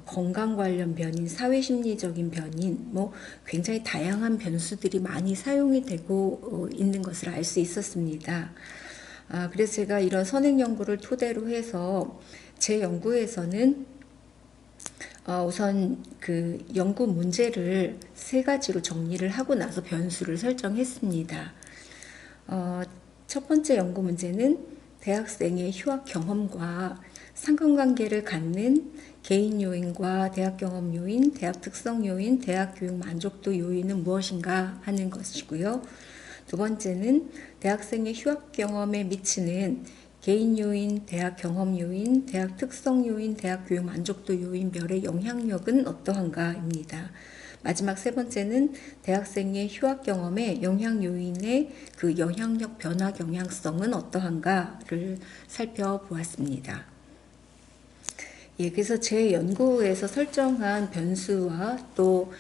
건강 관련 변인, 사회심리적인 변인, 뭐 굉장히 다양한 변수들이 많이 사용이 되고 있는 것을 알 수 있었습니다. 그래서 제가 이런 선행 연구를 토대로 해서 제 연구에서는 우선 그 연구 문제를 3가지로 정리를 하고 나서 변수를 설정했습니다. 첫 번째 연구 문제는 대학생의 휴학 경험과 상관관계를 갖는 개인 요인과 대학 경험 요인, 대학 특성 요인, 대학 교육 만족도 요인은 무엇인가 하는 것이고요. 두 번째는 대학생의 휴학 경험에 미치는 개인 요인, 대학 경험 요인, 대학 특성 요인, 대학 교육 만족도 요인별의 영향력은 어떠한가입니다. 마지막 세 번째는 대학생의 휴학 경험의 영향 요인의 그 영향력 변화 경향성은 어떠한가를 살펴보았습니다. 예, 그래서 제 연구에서 설정한 변수와 또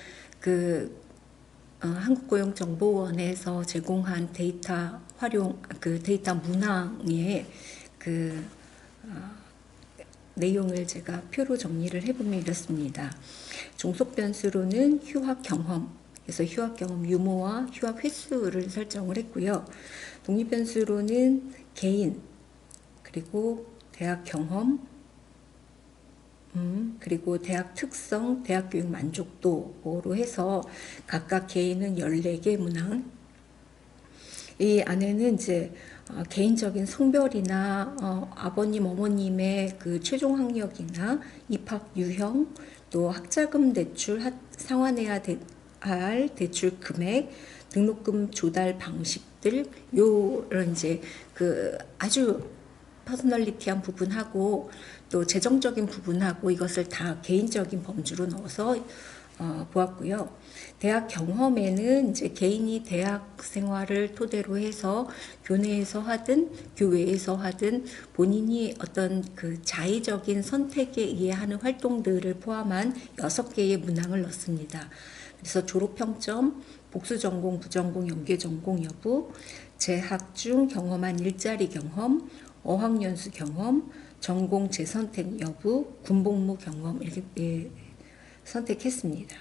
한국고용정보원에서 제공한 데이터 활용, 데이터 문항의 내용을 제가 표로 정리를 해보면 이렇습니다. 종속 변수로는 휴학 경험, 그래서 휴학 경험 유무와 휴학 횟수를 설정을 했고요. 독립 변수로는 개인, 그리고 대학 경험, 그리고 대학 특성, 대학 교육 만족도로 해서 각각 개인은 14개 문항, 이 안에는 이제 개인적인 성별이나 아버님, 어머님의 그 최종 학력이나 입학 유형, 또 학자금 대출, 상환해야 할 대출 금액, 등록금 조달 방식들, 요런 이제 그 아주 퍼스널리티한 부분하고 또 재정적인 부분하고 이것을 다 개인적인 범주로 넣어서 보았고요. 대학 경험에는 이제 개인이 대학 생활을 토대로 해서 교내에서 하든 교외에서 하든 본인이 어떤 그 자의적인 선택에 의해 하는 활동들을 포함한 6개의 문항을 넣습니다. 그래서 졸업평점, 복수전공, 부전공, 연계전공 여부, 재학 중 경험한 일자리 경험, 어학연수 경험, 전공 재선택 여부, 군복무 경험 이렇게 선택했습니다.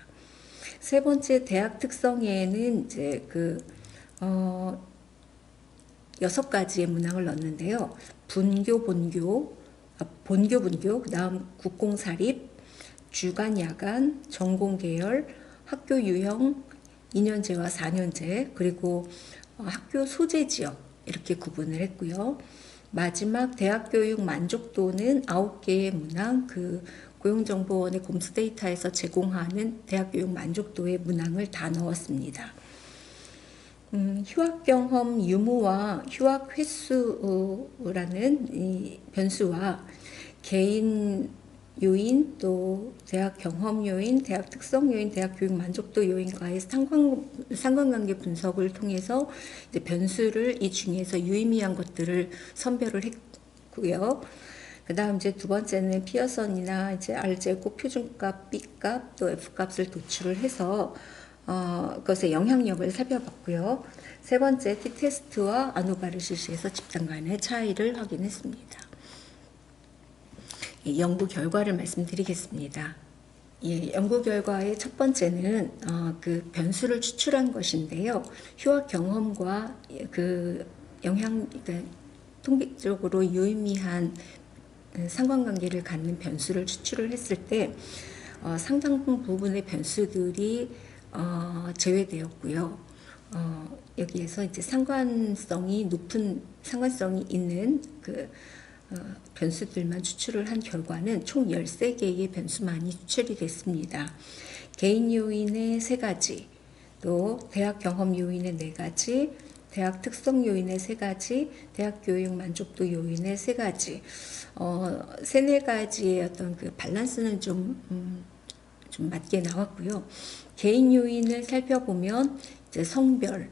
세 번째 대학 특성에는 이제 6가지의 문항을 넣었는데요. 분교, 본교, 그다음 국공사립, 주간, 야간, 전공 계열, 학교 유형, 2년제와 4년제, 그리고 학교 소재 지역 이렇게 구분을 했고요. 마지막 대학 교육 만족도는 9개의 문항, 고용정보원의 곰스 데이터에서 제공하는 대학 교육 만족도의 문항을 다 넣었습니다. 휴학 경험 유무와 휴학 횟수라는 이 변수와 개인 요인, 또 대학 경험 요인, 대학 특성 요인, 대학 교육 만족도 요인과의 상관관계 분석을 통해서 이제 변수를 이 중에서 유의미한 것들을 선별을 했고요. 그 다음 이제 두 번째는 피어선이나 이제 R제곱, 표준값, B값, 또 F값을 도출을 해서 그것의 영향력을 살펴봤고요. 세 번째 T테스트와 아노바를 실시해서 집단 간의 차이를 확인했습니다. 연구 결과를 말씀드리겠습니다. 예, 연구 결과의 첫 번째는 그 변수를 추출한 것인데요. 휴학 경험과 그러니까 통계적으로 유의미한 상관관계를 갖는 변수를 추출을 했을 때 상당 부분의 변수들이 제외되었고요. 여기에서 이제 상관성이 있는 변수들만 추출을 한 결과는 총 13개의 변수만이 추출이 됐습니다. 개인 요인의 3가지, 또 대학 경험 요인의 4가지, 대학 특성 요인의 3가지, 대학 교육 만족도 요인의 3가지, 3-4가지의 어떤 그 밸런스는 좀 맞게 나왔고요. 개인 요인을 살펴보면 이제 성별,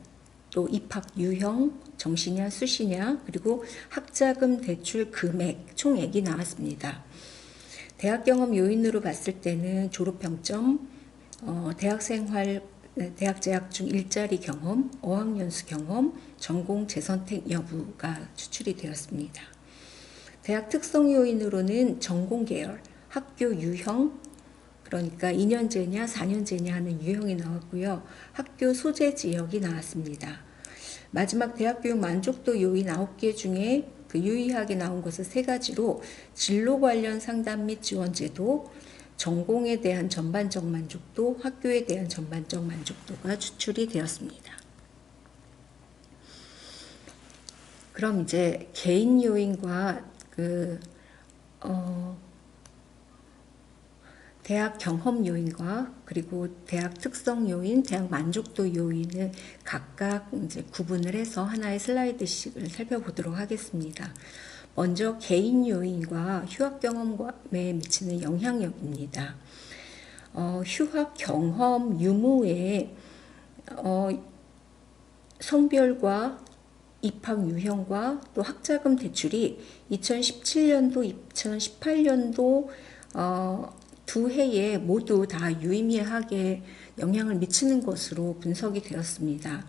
또 입학 유형, 정시냐 수시냐, 그리고 학자금 대출 금액 총액이 나왔습니다. 대학 경험 요인으로 봤을 때는 졸업평점, 대학생활, 대학 재학 중 일자리 경험, 어학연수 경험, 전공 재선택 여부가 추출이 되었습니다. 대학 특성 요인으로는 전공 계열, 학교 유형, 그러니까 2년제냐 4년제냐 하는 유형이 나왔고요. 학교 소재 지역이 나왔습니다. 마지막 대학 교육 만족도 요인 9개 중에 그 유의하게 나온 것은 3가지로 진로 관련 상담 및 지원 제도, 전공에 대한 전반적 만족도, 학교에 대한 전반적 만족도가 추출이 되었습니다. 그럼 이제 개인 요인과 대학 경험 요인과 그리고 대학 특성 요인, 대학 만족도 요인을 각각 이제 구분을 해서 하나의 슬라이드씩을 살펴보도록 하겠습니다. 먼저 개인 요인과 휴학 경험에 미치는 영향력입니다. 휴학 경험 유무의 성별과 입학 유형과 또 학자금 대출이 2017년도, 2018년도 두 해에 모두 다 유의미하게 영향을 미치는 것으로 분석이 되었습니다.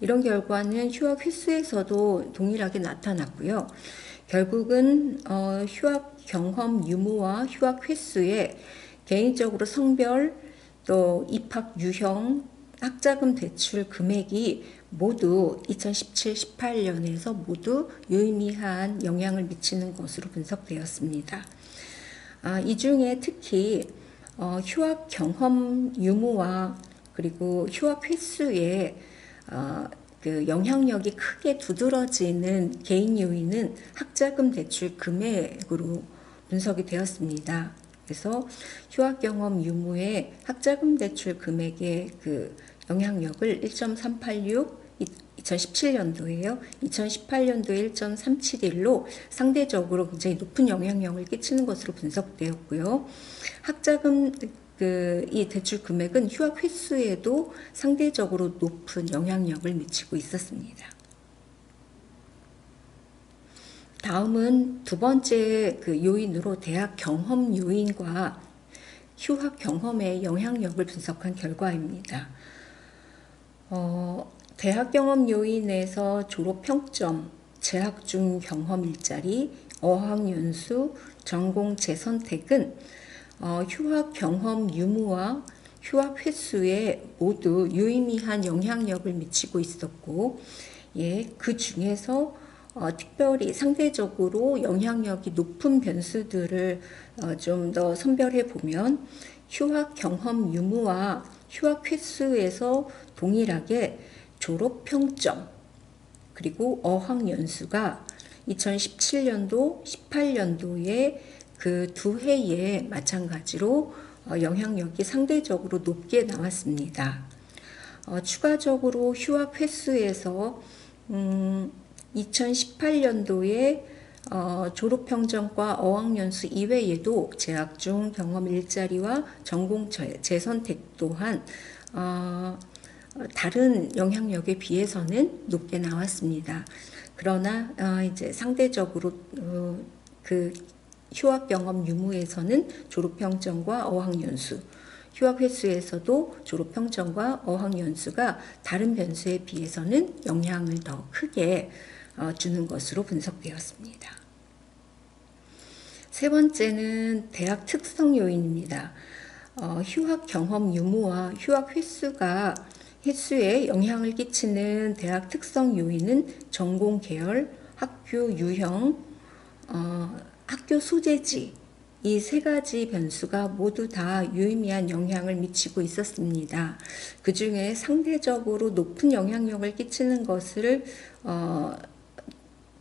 이런 결과는 휴학 횟수에서도 동일하게 나타났고요. 결국은 휴학 경험 유무와 휴학 횟수에 개인적으로 성별, 또 입학 유형, 학자금 대출 금액이 모두 2017, 18년에서 모두 유의미한 영향을 미치는 것으로 분석되었습니다. 이 중에 특히 휴학 경험 유무와 그리고 휴학 횟수에 그 영향력이 크게 두드러지는 개인 요인은 학자금 대출 금액으로 분석이 되었습니다. 그래서 휴학 경험 유무의 학자금 대출 금액의 그 영향력을 1.386, 2017년도에요. 2018년도에 1.371로 상대적으로 굉장히 높은 영향력을 끼치는 것으로 분석되었고요. 학자금 이 대출 금액은 휴학 횟수에도 상대적으로 높은 영향력을 미치고 있었습니다. 다음은 두 번째 그 요인으로 대학 경험 요인과 휴학 경험의 영향력을 분석한 결과입니다. 대학 경험 요인에서 졸업 평점, 재학 중 경험 일자리, 어학 연수, 전공 재선택은 휴학 경험 유무와 휴학 횟수에 모두 유의미한 영향력을 미치고 있었고, 그 중에서 특별히 상대적으로 영향력이 높은 변수들을 좀 더 선별해 보면 휴학 경험 유무와 휴학 횟수에서 동일하게 졸업 평점 그리고 어학 연수가 2017년도, 18년도에 그 두 해에 마찬가지로 영향력이 상대적으로 높게 나왔습니다. 추가적으로 휴학 횟수에서 2018년도에 졸업평점과 어학연수 이외에도 재학 중 경험 일자리와 전공 재선택 또한 다른 영향력에 비해서는 높게 나왔습니다. 그러나 이제 상대적으로 그 휴학 경험 유무에서는 졸업평점과 어학연수, 휴학 횟수에서도 졸업평점과 어학연수가 다른 변수에 비해서는 영향을 더 크게 주는 것으로 분석되었습니다. 세 번째는 대학 특성 요인입니다. 휴학 경험 유무와 휴학 횟수에 영향을 끼치는 대학 특성 요인은 전공 계열, 학교 유형, 학교 소재지 이 세 가지 변수가 모두 다 유의미한 영향을 미치고 있었습니다. 그 중에 상대적으로 높은 영향력을 끼치는 것을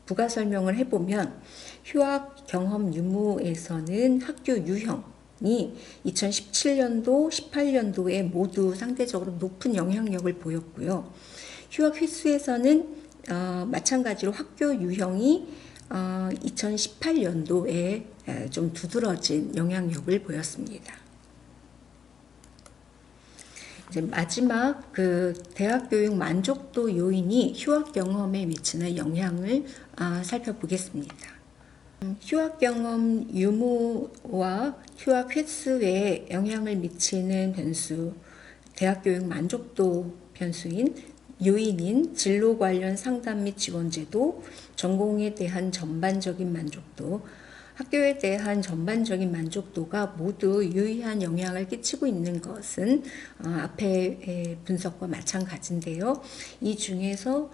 부가 설명을 해보면 휴학 경험 유무에서는 학교 유형이 2017년도, 18년도에 모두 상대적으로 높은 영향력을 보였고요. 휴학 횟수에서는 마찬가지로 학교 유형이 2018년도에 좀 두드러진 영향력을 보였습니다. 이제 마지막 그 대학 교육 만족도 요인이 휴학 경험에 미치는 영향을 살펴보겠습니다. 휴학 경험 유무와 휴학 횟수에 영향을 미치는 변수, 대학 교육 만족도 변수인 요인인 진로 관련 상담 및 지원 제도, 전공에 대한 전반적인 만족도, 학교에 대한 전반적인 만족도가 모두 유의한 영향을 끼치고 있는 것은 앞의 분석과 마찬가지인데요. 이 중에서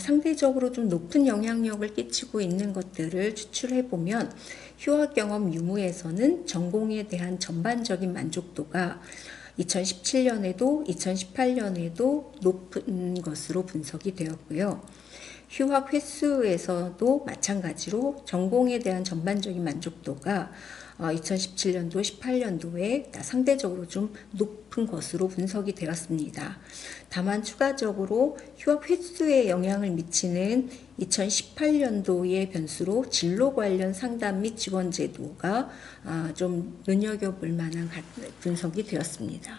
상대적으로 좀 높은 영향력을 끼치고 있는 것들을 추출해 보면 휴학 경험 유무에서는 전공에 대한 전반적인 만족도가 2017년에도 2018년에도 높은 것으로 분석이 되었고요. 휴학 횟수에서도 마찬가지로 전공에 대한 전반적인 만족도가 2017년도, 18년도에 상대적으로 좀 높은 것으로 분석이 되었습니다. 다만 추가적으로 휴학 횟수에 영향을 미치는 2018년도의 변수로 진로 관련 상담 및 지원 제도가 좀 눈여겨볼 만한 분석이 되었습니다.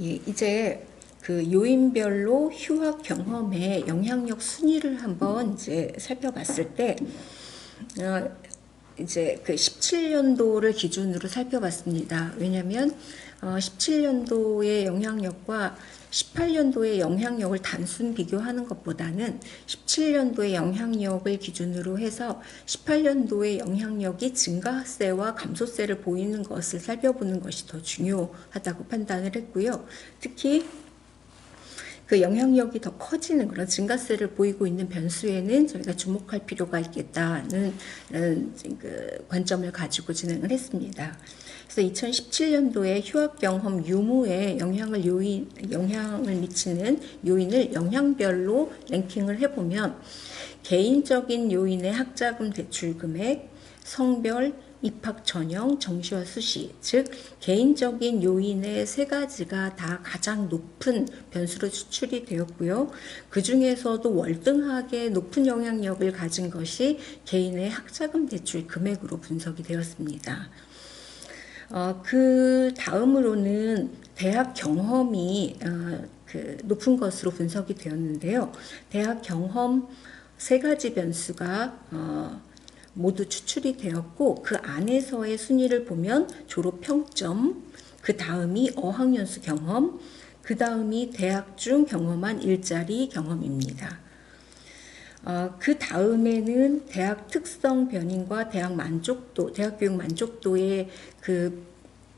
예, 이제 그 요인별로 휴학 경험의 영향력 순위를 한번 이제 살펴봤을 때, 이제 그 17년도를 기준으로 살펴봤습니다. 왜냐하면 17년도의 영향력과 18년도의 영향력을 단순 비교하는 것보다는 17년도의 영향력을 기준으로 해서 18년도의 영향력이 증가세와 감소세를 보이는 것을 살펴보는 것이 더 중요하다고 판단을 했고요. 특히 그 영향력이 더 커지는 그런 증가세를 보이고 있는 변수에는 저희가 주목할 필요가 있겠다는 그 관점을 가지고 진행을 했습니다. 그래서 2017년도에 휴학 경험 유무에 영향을 미치는 요인을 영향별로 랭킹을 해보면 개인적인 요인의 학자금 대출 금액, 성별, 입학 전형, 정시와 수시, 즉 개인적인 요인의 세 가지가 다 가장 높은 변수로 추출이 되었고요. 그 중에서도 월등하게 높은 영향력을 가진 것이 개인의 학자금 대출 금액으로 분석이 되었습니다. 그 다음으로는 대학 경험이 그 높은 것으로 분석이 되었는데요. 대학 경험 세 가지 변수가 모두 추출이 되었고 그 안에서의 순위를 보면 졸업 평점, 그 다음이 어학연수 경험, 그 다음이 대학 중 경험한 일자리 경험입니다. 그 다음에는 대학 특성 변인과 대학 만족도, 대학 교육 만족도의 그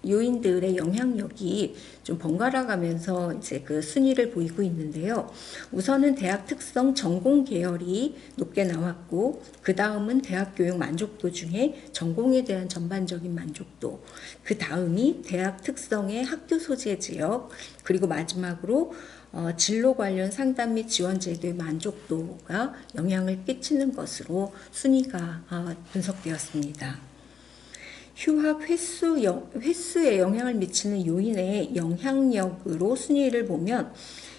요인들의 영향력이 좀 번갈아 가면서 이제 그 순위를 보이고 있는데요. 우선은 대학 특성 전공 계열이 높게 나왔고, 그 다음은 대학 교육 만족도 중에 전공에 대한 전반적인 만족도, 그 다음이 대학 특성의 학교 소재 지역, 그리고 마지막으로 진로 관련 상담 및 지원 제도의 만족도가 영향을 끼치는 것으로 순위가 분석되었습니다. 휴학 횟수에 영향을 미치는 요인의 영향력으로 순위를 보면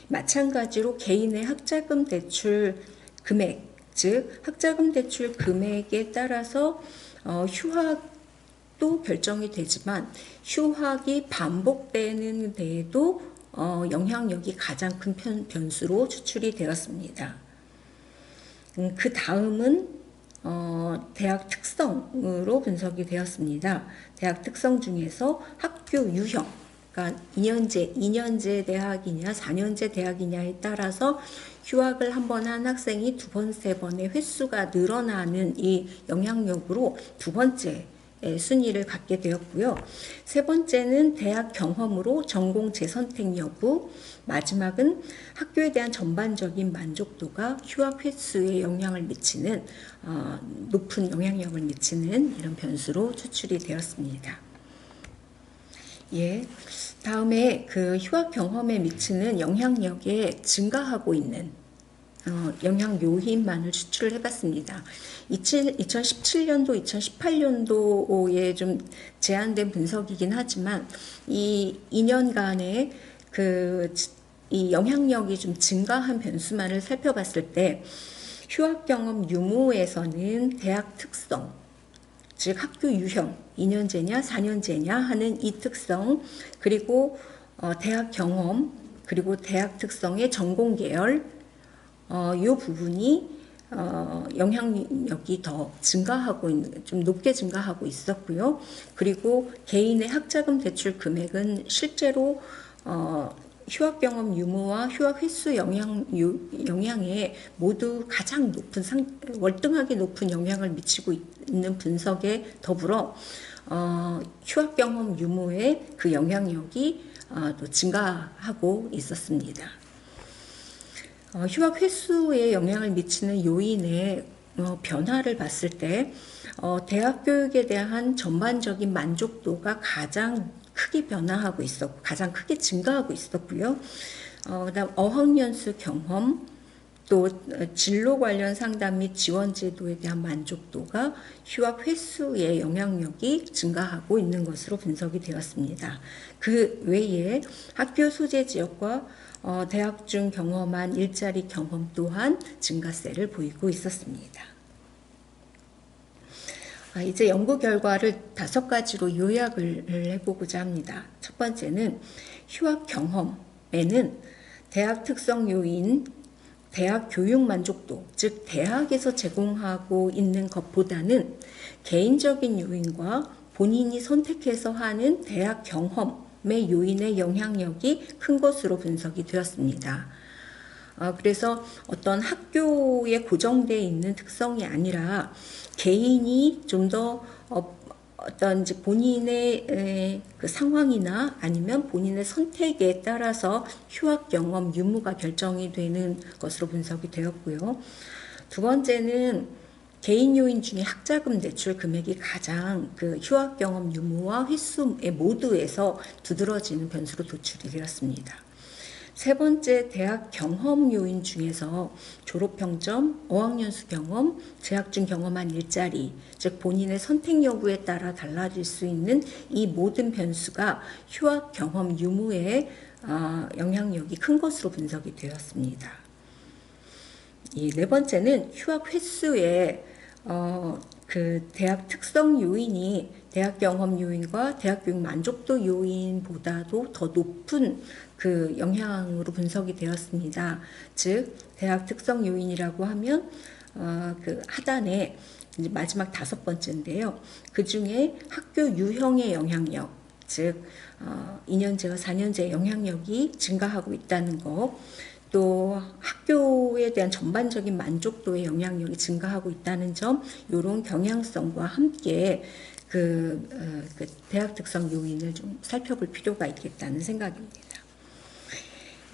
마찬가지로 개인의 학자금 대출 금액, 즉 학자금 대출 금액에 따라서 휴학도 결정이 되지만 휴학이 반복되는 데에도 영향력이 가장 큰 변수로 추출이 되었습니다. 그 다음은 대학 특성으로 분석이 되었습니다. 대학 특성 중에서 학교 유형, 그러니까 2년제 대학이냐 4년제 대학이냐에 따라서 휴학을 한 번 한 학생이 두 번, 세 번의 횟수가 늘어나는 이 영향력으로 두 번째 순위를 갖게 되었고요. 세 번째는 대학 경험으로 전공 재선택 여부, 마지막은 학교에 대한 전반적인 만족도가 휴학 횟수에 영향을 미치는 높은 영향력을 미치는 이런 변수로 추출이 되었습니다. 예, 다음에 그 휴학 경험에 미치는 영향력에 증가하고 있는 영향 요인만을 추출을 해봤습니다. 2017년도, 2018년도에 좀 제한된 분석이긴 하지만 이 2년간의 이 영향력이 좀 증가한 변수만을 살펴봤을 때 휴학 경험 유무에서는 대학 특성, 즉 학교 유형, 2년제냐 4년제냐 하는 이 특성, 그리고 대학 경험, 그리고 대학 특성의 전공 계열, 이 부분이 영향력이 더 증가하고 있는, 좀 높게 증가하고 있었고요. 그리고 개인의 학자금 대출 금액은 실제로 휴학 경험 유무와 휴학 횟수 영향에 모두 가장 높은 월등하게 높은 영향을 미치고 있는 분석에 더불어 휴학 경험 유무의 그 영향력이 또 증가하고 있었습니다. 휴학 횟수에 영향을 미치는 요인의 변화를 봤을 때 대학 교육에 대한 전반적인 만족도가 가장 크게 변화하고 있었고 가장 크게 증가하고 있었고요. 그다음 어학연수 경험, 또 진로 관련 상담 및 지원 제도에 대한 만족도가 휴학 횟수의 영향력이 증가하고 있는 것으로 분석이 되었습니다. 그 외에 학교 소재 지역과 대학 중 경험한 일자리 경험 또한 증가세를 보이고 있었습니다. 이제 연구 결과를 5가지로 요약을 해보고자 합니다. 첫 번째는 휴학 경험에는 대학 특성 요인, 대학 교육 만족도, 즉 대학에서 제공하고 있는 것보다는 개인적인 요인과 본인이 선택해서 하는 대학 경험의 요인의 영향력이 큰 것으로 분석이 되었습니다. 그래서 어떤 학교에 고정되어 있는 특성이 아니라 개인이 좀 더 어떤 이제 본인의 그 상황이나 아니면 본인의 선택에 따라서 휴학 경험 유무가 결정이 되는 것으로 분석이 되었고요. 두 번째는 개인 요인 중에 학자금 대출 금액이 가장 그 휴학 경험 유무와 횟수의 모두에서 두드러지는 변수로 도출이 되었습니다. 세 번째, 대학 경험 요인 중에서 졸업 평점, 어학연수 경험, 재학 중 경험한 일자리, 즉 본인의 선택 여부에 따라 달라질 수 있는 이 모든 변수가 휴학 경험 유무에 영향력이 큰 것으로 분석이 되었습니다. 이 네 번째는 휴학 횟수의 그 대학 특성 요인이 대학 경험 요인과 대학 교육 만족도 요인보다도 더 높은 그 영향으로 분석이 되었습니다. 즉 대학 특성 요인이라고 하면 그 하단에 이제 마지막 5번째인데요. 그 중에 학교 유형의 영향력, 즉 2년제와 4년제의 영향력이 증가하고 있다는 것, 또 학교에 대한 전반적인 만족도의 영향력이 증가하고 있다는 점, 이런 경향성과 함께 그 대학 특성 요인을 좀 살펴볼 필요가 있겠다는 생각입니다.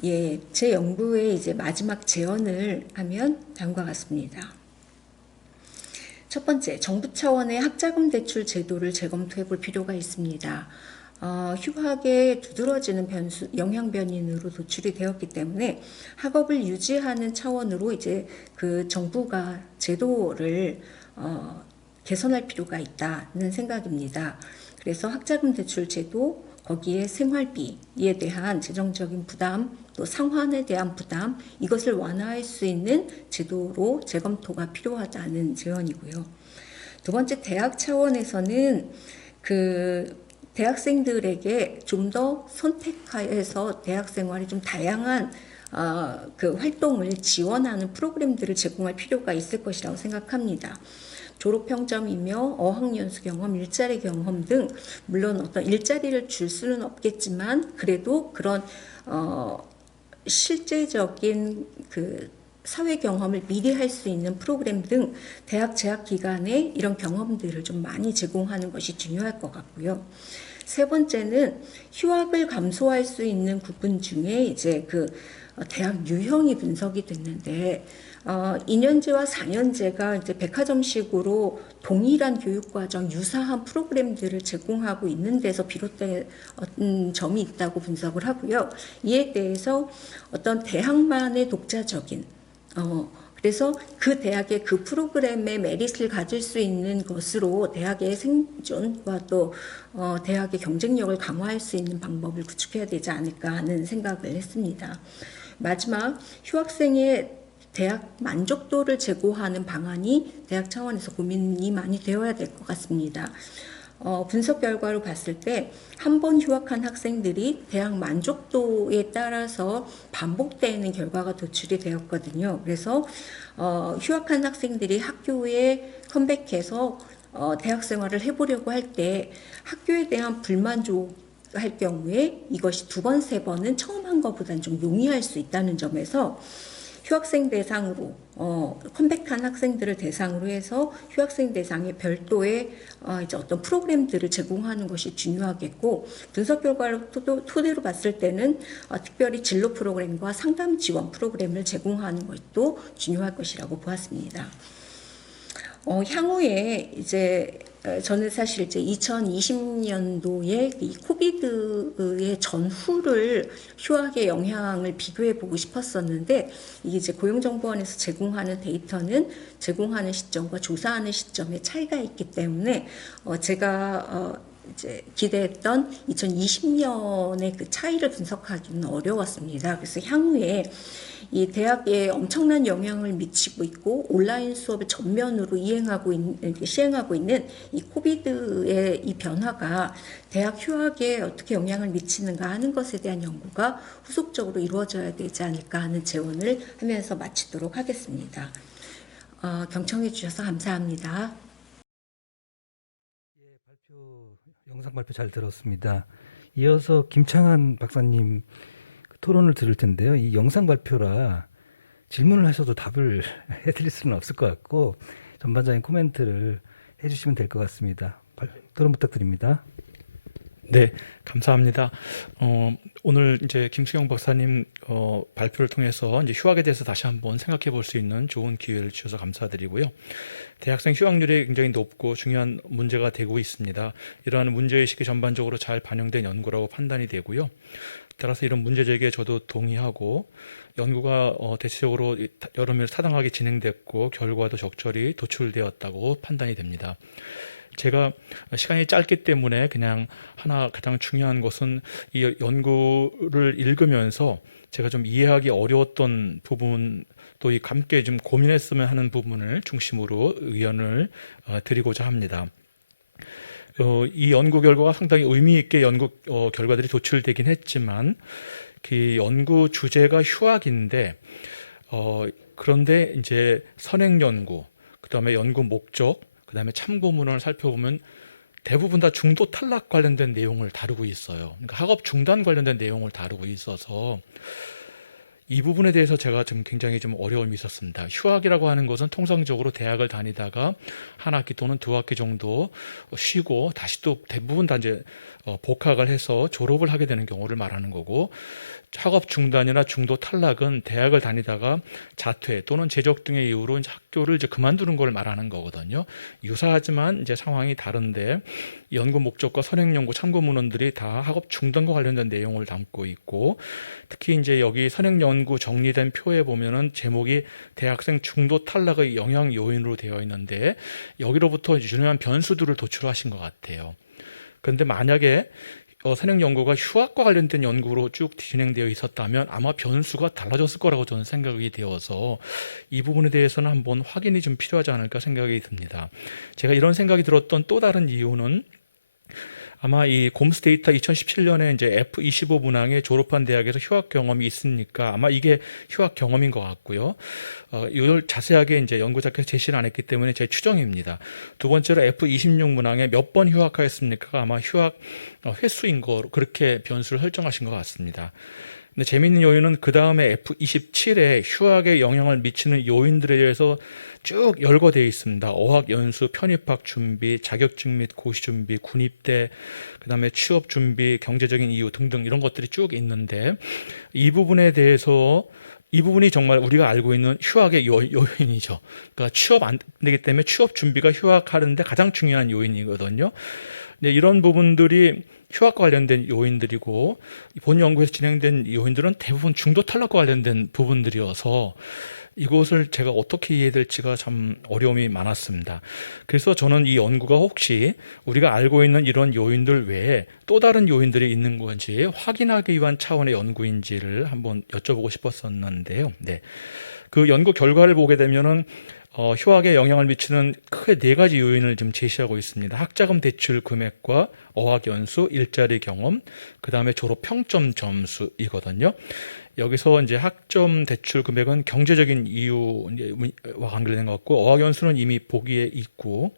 예, 제 연구의 이제 마지막 제언을 하면 다음과 같습니다. 첫 번째, 정부 차원의 학자금 대출 제도를 재검토해 볼 필요가 있습니다. 휴학에 두드러지는 변수, 영향 변인으로 도출이 되었기 때문에 학업을 유지하는 차원으로 이제 그 정부가 제도를 개선할 필요가 있다는 생각입니다. 그래서 학자금 대출 제도, 거기에 생활비에 대한 재정적인 부담, 또 상환에 대한 부담, 이것을 완화할 수 있는 제도로 재검토가 필요하다는 제언이고요. 두 번째, 대학 차원에서는 그 대학생들에게 좀 더 선택해서 대학 생활이 좀 다양한 그 활동을 지원하는 프로그램들을 제공할 필요가 있을 것이라고 생각합니다. 졸업 평점이며 어학연수 경험, 일자리 경험 등 물론 어떤 일자리를 줄 수는 없겠지만 그래도 그런 실제적인 그 사회 경험을 미리 할 수 있는 프로그램 등 대학 재학 기간에 이런 경험들을 좀 많이 제공하는 것이 중요할 것 같고요. 세 번째는 휴학을 감소할 수 있는 부분 중에 이제 그 대학 유형이 분석이 됐는데 2년제와 4년제가 이제 백화점식으로 동일한 교육과정, 유사한 프로그램들을 제공하고 있는 데서 비롯된 점이 있다고 분석을 하고요. 이에 대해서 어떤 대학만의 독자적인 그래서 그 대학의 그 프로그램의 메릿을 가질 수 있는 것으로 대학의 생존과 또 대학의 경쟁력을 강화할 수 있는 방법을 구축해야 되지 않을까 하는 생각을 했습니다. 마지막, 휴학생의 대학 만족도를 제고하는 방안이 대학 차원에서 고민이 많이 되어야 될 것 같습니다. 분석 결과로 봤을 때 한 번 휴학한 학생들이 대학 만족도에 따라서 반복되는 결과가 도출이 되었거든요. 그래서 휴학한 학생들이 학교에 컴백해서 대학 생활을 해보려고 할 때 학교에 대한 불만족할 경우에 이것이 2번, 3번은 처음 한 것보다는 좀 용이할 수 있다는 점에서 휴학생 대상으로 컴백한 학생들을 대상으로 해서 휴학생 대상의 별도의 이제 어떤 프로그램들을 제공하는 것이 중요하겠고, 분석 결과를 토대로 봤을 때는 특별히 진로 프로그램과 상담 지원 프로그램을 제공하는 것도 중요할 것이라고 보았습니다. 향후에 이제 저는 사실 이제 2020년도에 이 코비드의 전후를 휴학의 영향을 비교해 보고 싶었었는데, 이게 이제 고용정보원에서 제공하는 데이터는 제공하는 시점과 조사하는 시점에 차이가 있기 때문에 제가 이제 기대했던 2020년의 그 차이를 분석하기는 어려웠습니다. 그래서 향후에 이 대학에 엄청난 영향을 미치고 있고 온라인 수업을 전면으로 시행하고 있는 이 코비드의 이 변화가 대학 휴학에 어떻게 영향을 미치는가 하는 것에 대한 연구가 후속적으로 이루어져야 되지 않을까 하는 제언을 하면서 마치도록 하겠습니다. 경청해 주셔서 감사합니다. 영상 발표 잘 들었습니다. 이어서 김창한 박사님 토론을 들을 텐데요. 이 영상 발표라 질문을 하셔도 답을 해드릴 수는 없을 것 같고 전반적인 코멘트를 해주시면 될 것 같습니다. 토론 부탁드립니다. 네, 감사합니다. 오늘 이제 김수경 박사님 발표를 통해서 이제 휴학에 대해서 다시 한번 생각해 볼 수 있는 좋은 기회를 주셔서 감사드리고요. 대학생 휴학률이 굉장히 높고 중요한 문제가 되고 있습니다. 이러한 문제의식이 전반적으로 잘 반영된 연구라고 판단이 되고요. 따라서 이런 문제 제기에 저도 동의하고 연구가 대체적으로 여러 면에서 타당하게 진행됐고 결과도 적절히 도출되었다고 판단이 됩니다. 제가 시간이 짧기 때문에 그냥 하나 가장 중요한 것은 이 연구를 읽으면서 제가 좀 이해하기 어려웠던 부분 또 함께 좀 고민했으면 하는 부분을 중심으로 의견을 드리고자 합니다. 이 연구 결과가 상당히 의미 있게 연구 결과들이 도출되긴 했지만 그 연구 주제가 휴학인데 그런데 이제 선행 연구, 그다음에 연구 목적, 그다음에 참고문헌을 살펴보면 대부분 다 중도 탈락 관련된 내용을 다루고 있어요. 그러니까 학업 중단 관련된 내용을 다루고 있어서 이 부분에 대해서 제가 좀 굉장히 좀 어려움이 있었습니다. 휴학이라고 하는 것은 통상적으로 대학을 다니다가 한 학기 또는 두 학기 정도 쉬고 다시 또 대부분 다 이제 복학을 해서 졸업을 하게 되는 경우를 말하는 거고, 학업 중단이나 중도 탈락은 대학을 다니다가 자퇴 또는 재적 등의 이유로 이제 학교를 이제 그만두는 걸 말하는 거거든요. 유사하지만 이제 상황이 다른데 연구 목적과 선행 연구 참고 문헌들이 다 학업 중단과 관련된 내용을 담고 있고, 특히 이제 여기 선행 연구 정리된 표에 보면은 제목이 대학생 중도 탈락의 영향 요인으로 되어 있는데 여기로부터 중요한 변수들을 도출하신 것 같아요. 그런데 만약에 선행 연구가 휴학과 관련된 연구로 쭉 진행되어 있었다면 아마 변수가 달라졌을 거라고 저는 생각이 되어서 이 부분에 대해서는 한번 확인이 좀 필요하지 않을까 생각이 듭니다. 제가 이런 생각이 들었던 또 다른 이유는 아마 이 곰스데이터 2017년에 이제 F25 문항에 졸업한 대학에서 휴학 경험이 있으니까 아마 이게 휴학 경험인 것 같고요. 이걸 자세하게 이제 연구자께서 제시를 안 했기 때문에 제 추정입니다. 두 번째로 F26 문항에 몇 번 휴학하였습니까? 아마 휴학 횟수인 거 그렇게 변수를 설정하신 것 같습니다. 근데 재미있는 요인은 그 다음에 F27에 휴학에 영향을 미치는 요인들에 대해서 쭉 열거되어 있습니다. 어학 연수, 편입학 준비, 자격증 및 고시 준비, 군입대, 그다음에 취업 준비, 경제적인 이유 등등 이런 것들이 쭉 있는데 이 부분에 대해서 이 부분이 정말 우리가 알고 있는 휴학의 요인이죠. 그러니까 취업 안 되기 때문에 취업 준비가 휴학하는데 가장 중요한 요인이거든요. 네, 이런 부분들이 휴학과 관련된 요인들이고 본 연구에서 진행된 요인들은 대부분 중도 탈락과 관련된 부분들이어서 이것을 제가 어떻게 이해해야 될지가 참 어려움이 많았습니다. 그래서 저는 이 연구가 혹시 우리가 알고 있는 이런 요인들 외에 또 다른 요인들이 있는 건지 확인하기 위한 차원의 연구인지를 한번 여쭤보고 싶었었는데요. 네. 그 연구 결과를 보게 되면은 휴학에 영향을 미치는 크게 네 가지 요인을 좀 제시하고 있습니다. 학자금 대출 금액과 어학 연수, 일자리 경험, 그 다음에 졸업 평점 점수이거든요. 여기서 이제 학점 대출 금액은 경제적인 이유와 관계된 것 같고, 어학 연수는 이미 보기에 있고,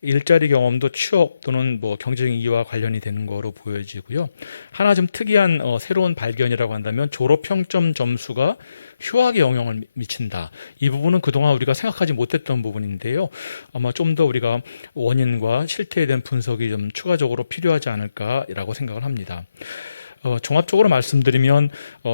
일자리 경험도 취업 또는 뭐 경제적인 이유와 관련이 되는 거로 보여지고요. 하나 좀 특이한 새로운 발견이라고 한다면 졸업 평점 점수가 휴학에 영향을 미친다. 이 부분은 그동안 우리가 생각하지 못했던 부분인데요. 아마 좀 더 우리가 원인과 실태에 대한 분석이 좀 추가적으로 필요하지 않을까라고 생각을 합니다. 종합적으로 말씀드리면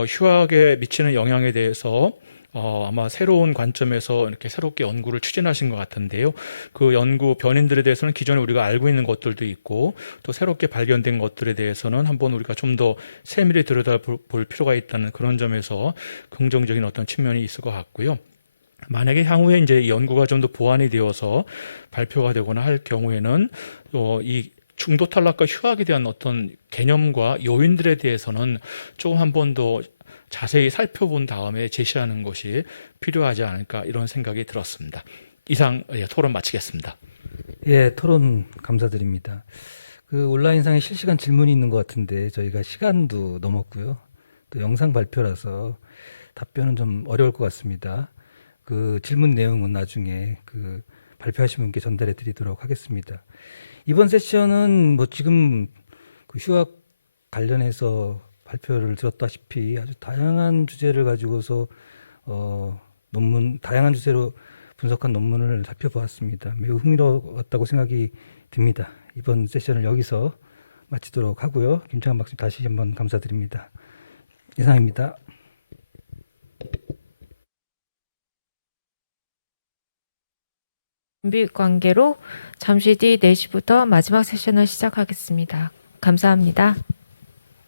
휴학에 미치는 영향에 대해서 아마 새로운 관점에서 이렇게 새롭게 연구를 추진하신 것 같은데요. 그 연구 변인들에 대해서는 기존에 우리가 알고 있는 것들도 있고 또 새롭게 발견된 것들에 대해서는 한번 우리가 좀 더 세밀히 들여다볼 필요가 있다는 그런 점에서 긍정적인 어떤 측면이 있을 것 같고요. 만약에 향후에 이제 이 연구가 좀 더 보완이 되어서 발표가 되거나 할 경우에는 이 중도 탈락과 휴학에 대한 어떤 개념과 요인들에 대해서는 조금 한 번 더 자세히 살펴본 다음에 제시하는 것이 필요하지 않을까 이런 생각이 들었습니다. 이상 토론 마치겠습니다. 예, 토론 감사드립니다. 그 온라인상에 실시간 질문이 있는 것 같은데 저희가 시간도 넘었고요. 또 영상 발표라서 답변은 좀 어려울 것 같습니다. 그 질문 내용은 나중에 그 발표하신 분께 전달해 드리도록 하겠습니다. 이번 세션은 뭐 지금 그 휴학 관련해서 발표를 들었다시피 아주 다양한 주제를 가지고서 다양한 주제로 분석한 논문을 살펴보았습니다. 매우 흥미로웠다고 생각이 듭니다. 이번 세션을 여기서 마치도록 하고요. 김창환 박사님 다시 한번 감사드립니다. 이상입니다. 준비 관계로 잠시 뒤 4시부터 마지막 세션을 시작하겠습니다. 감사합니다.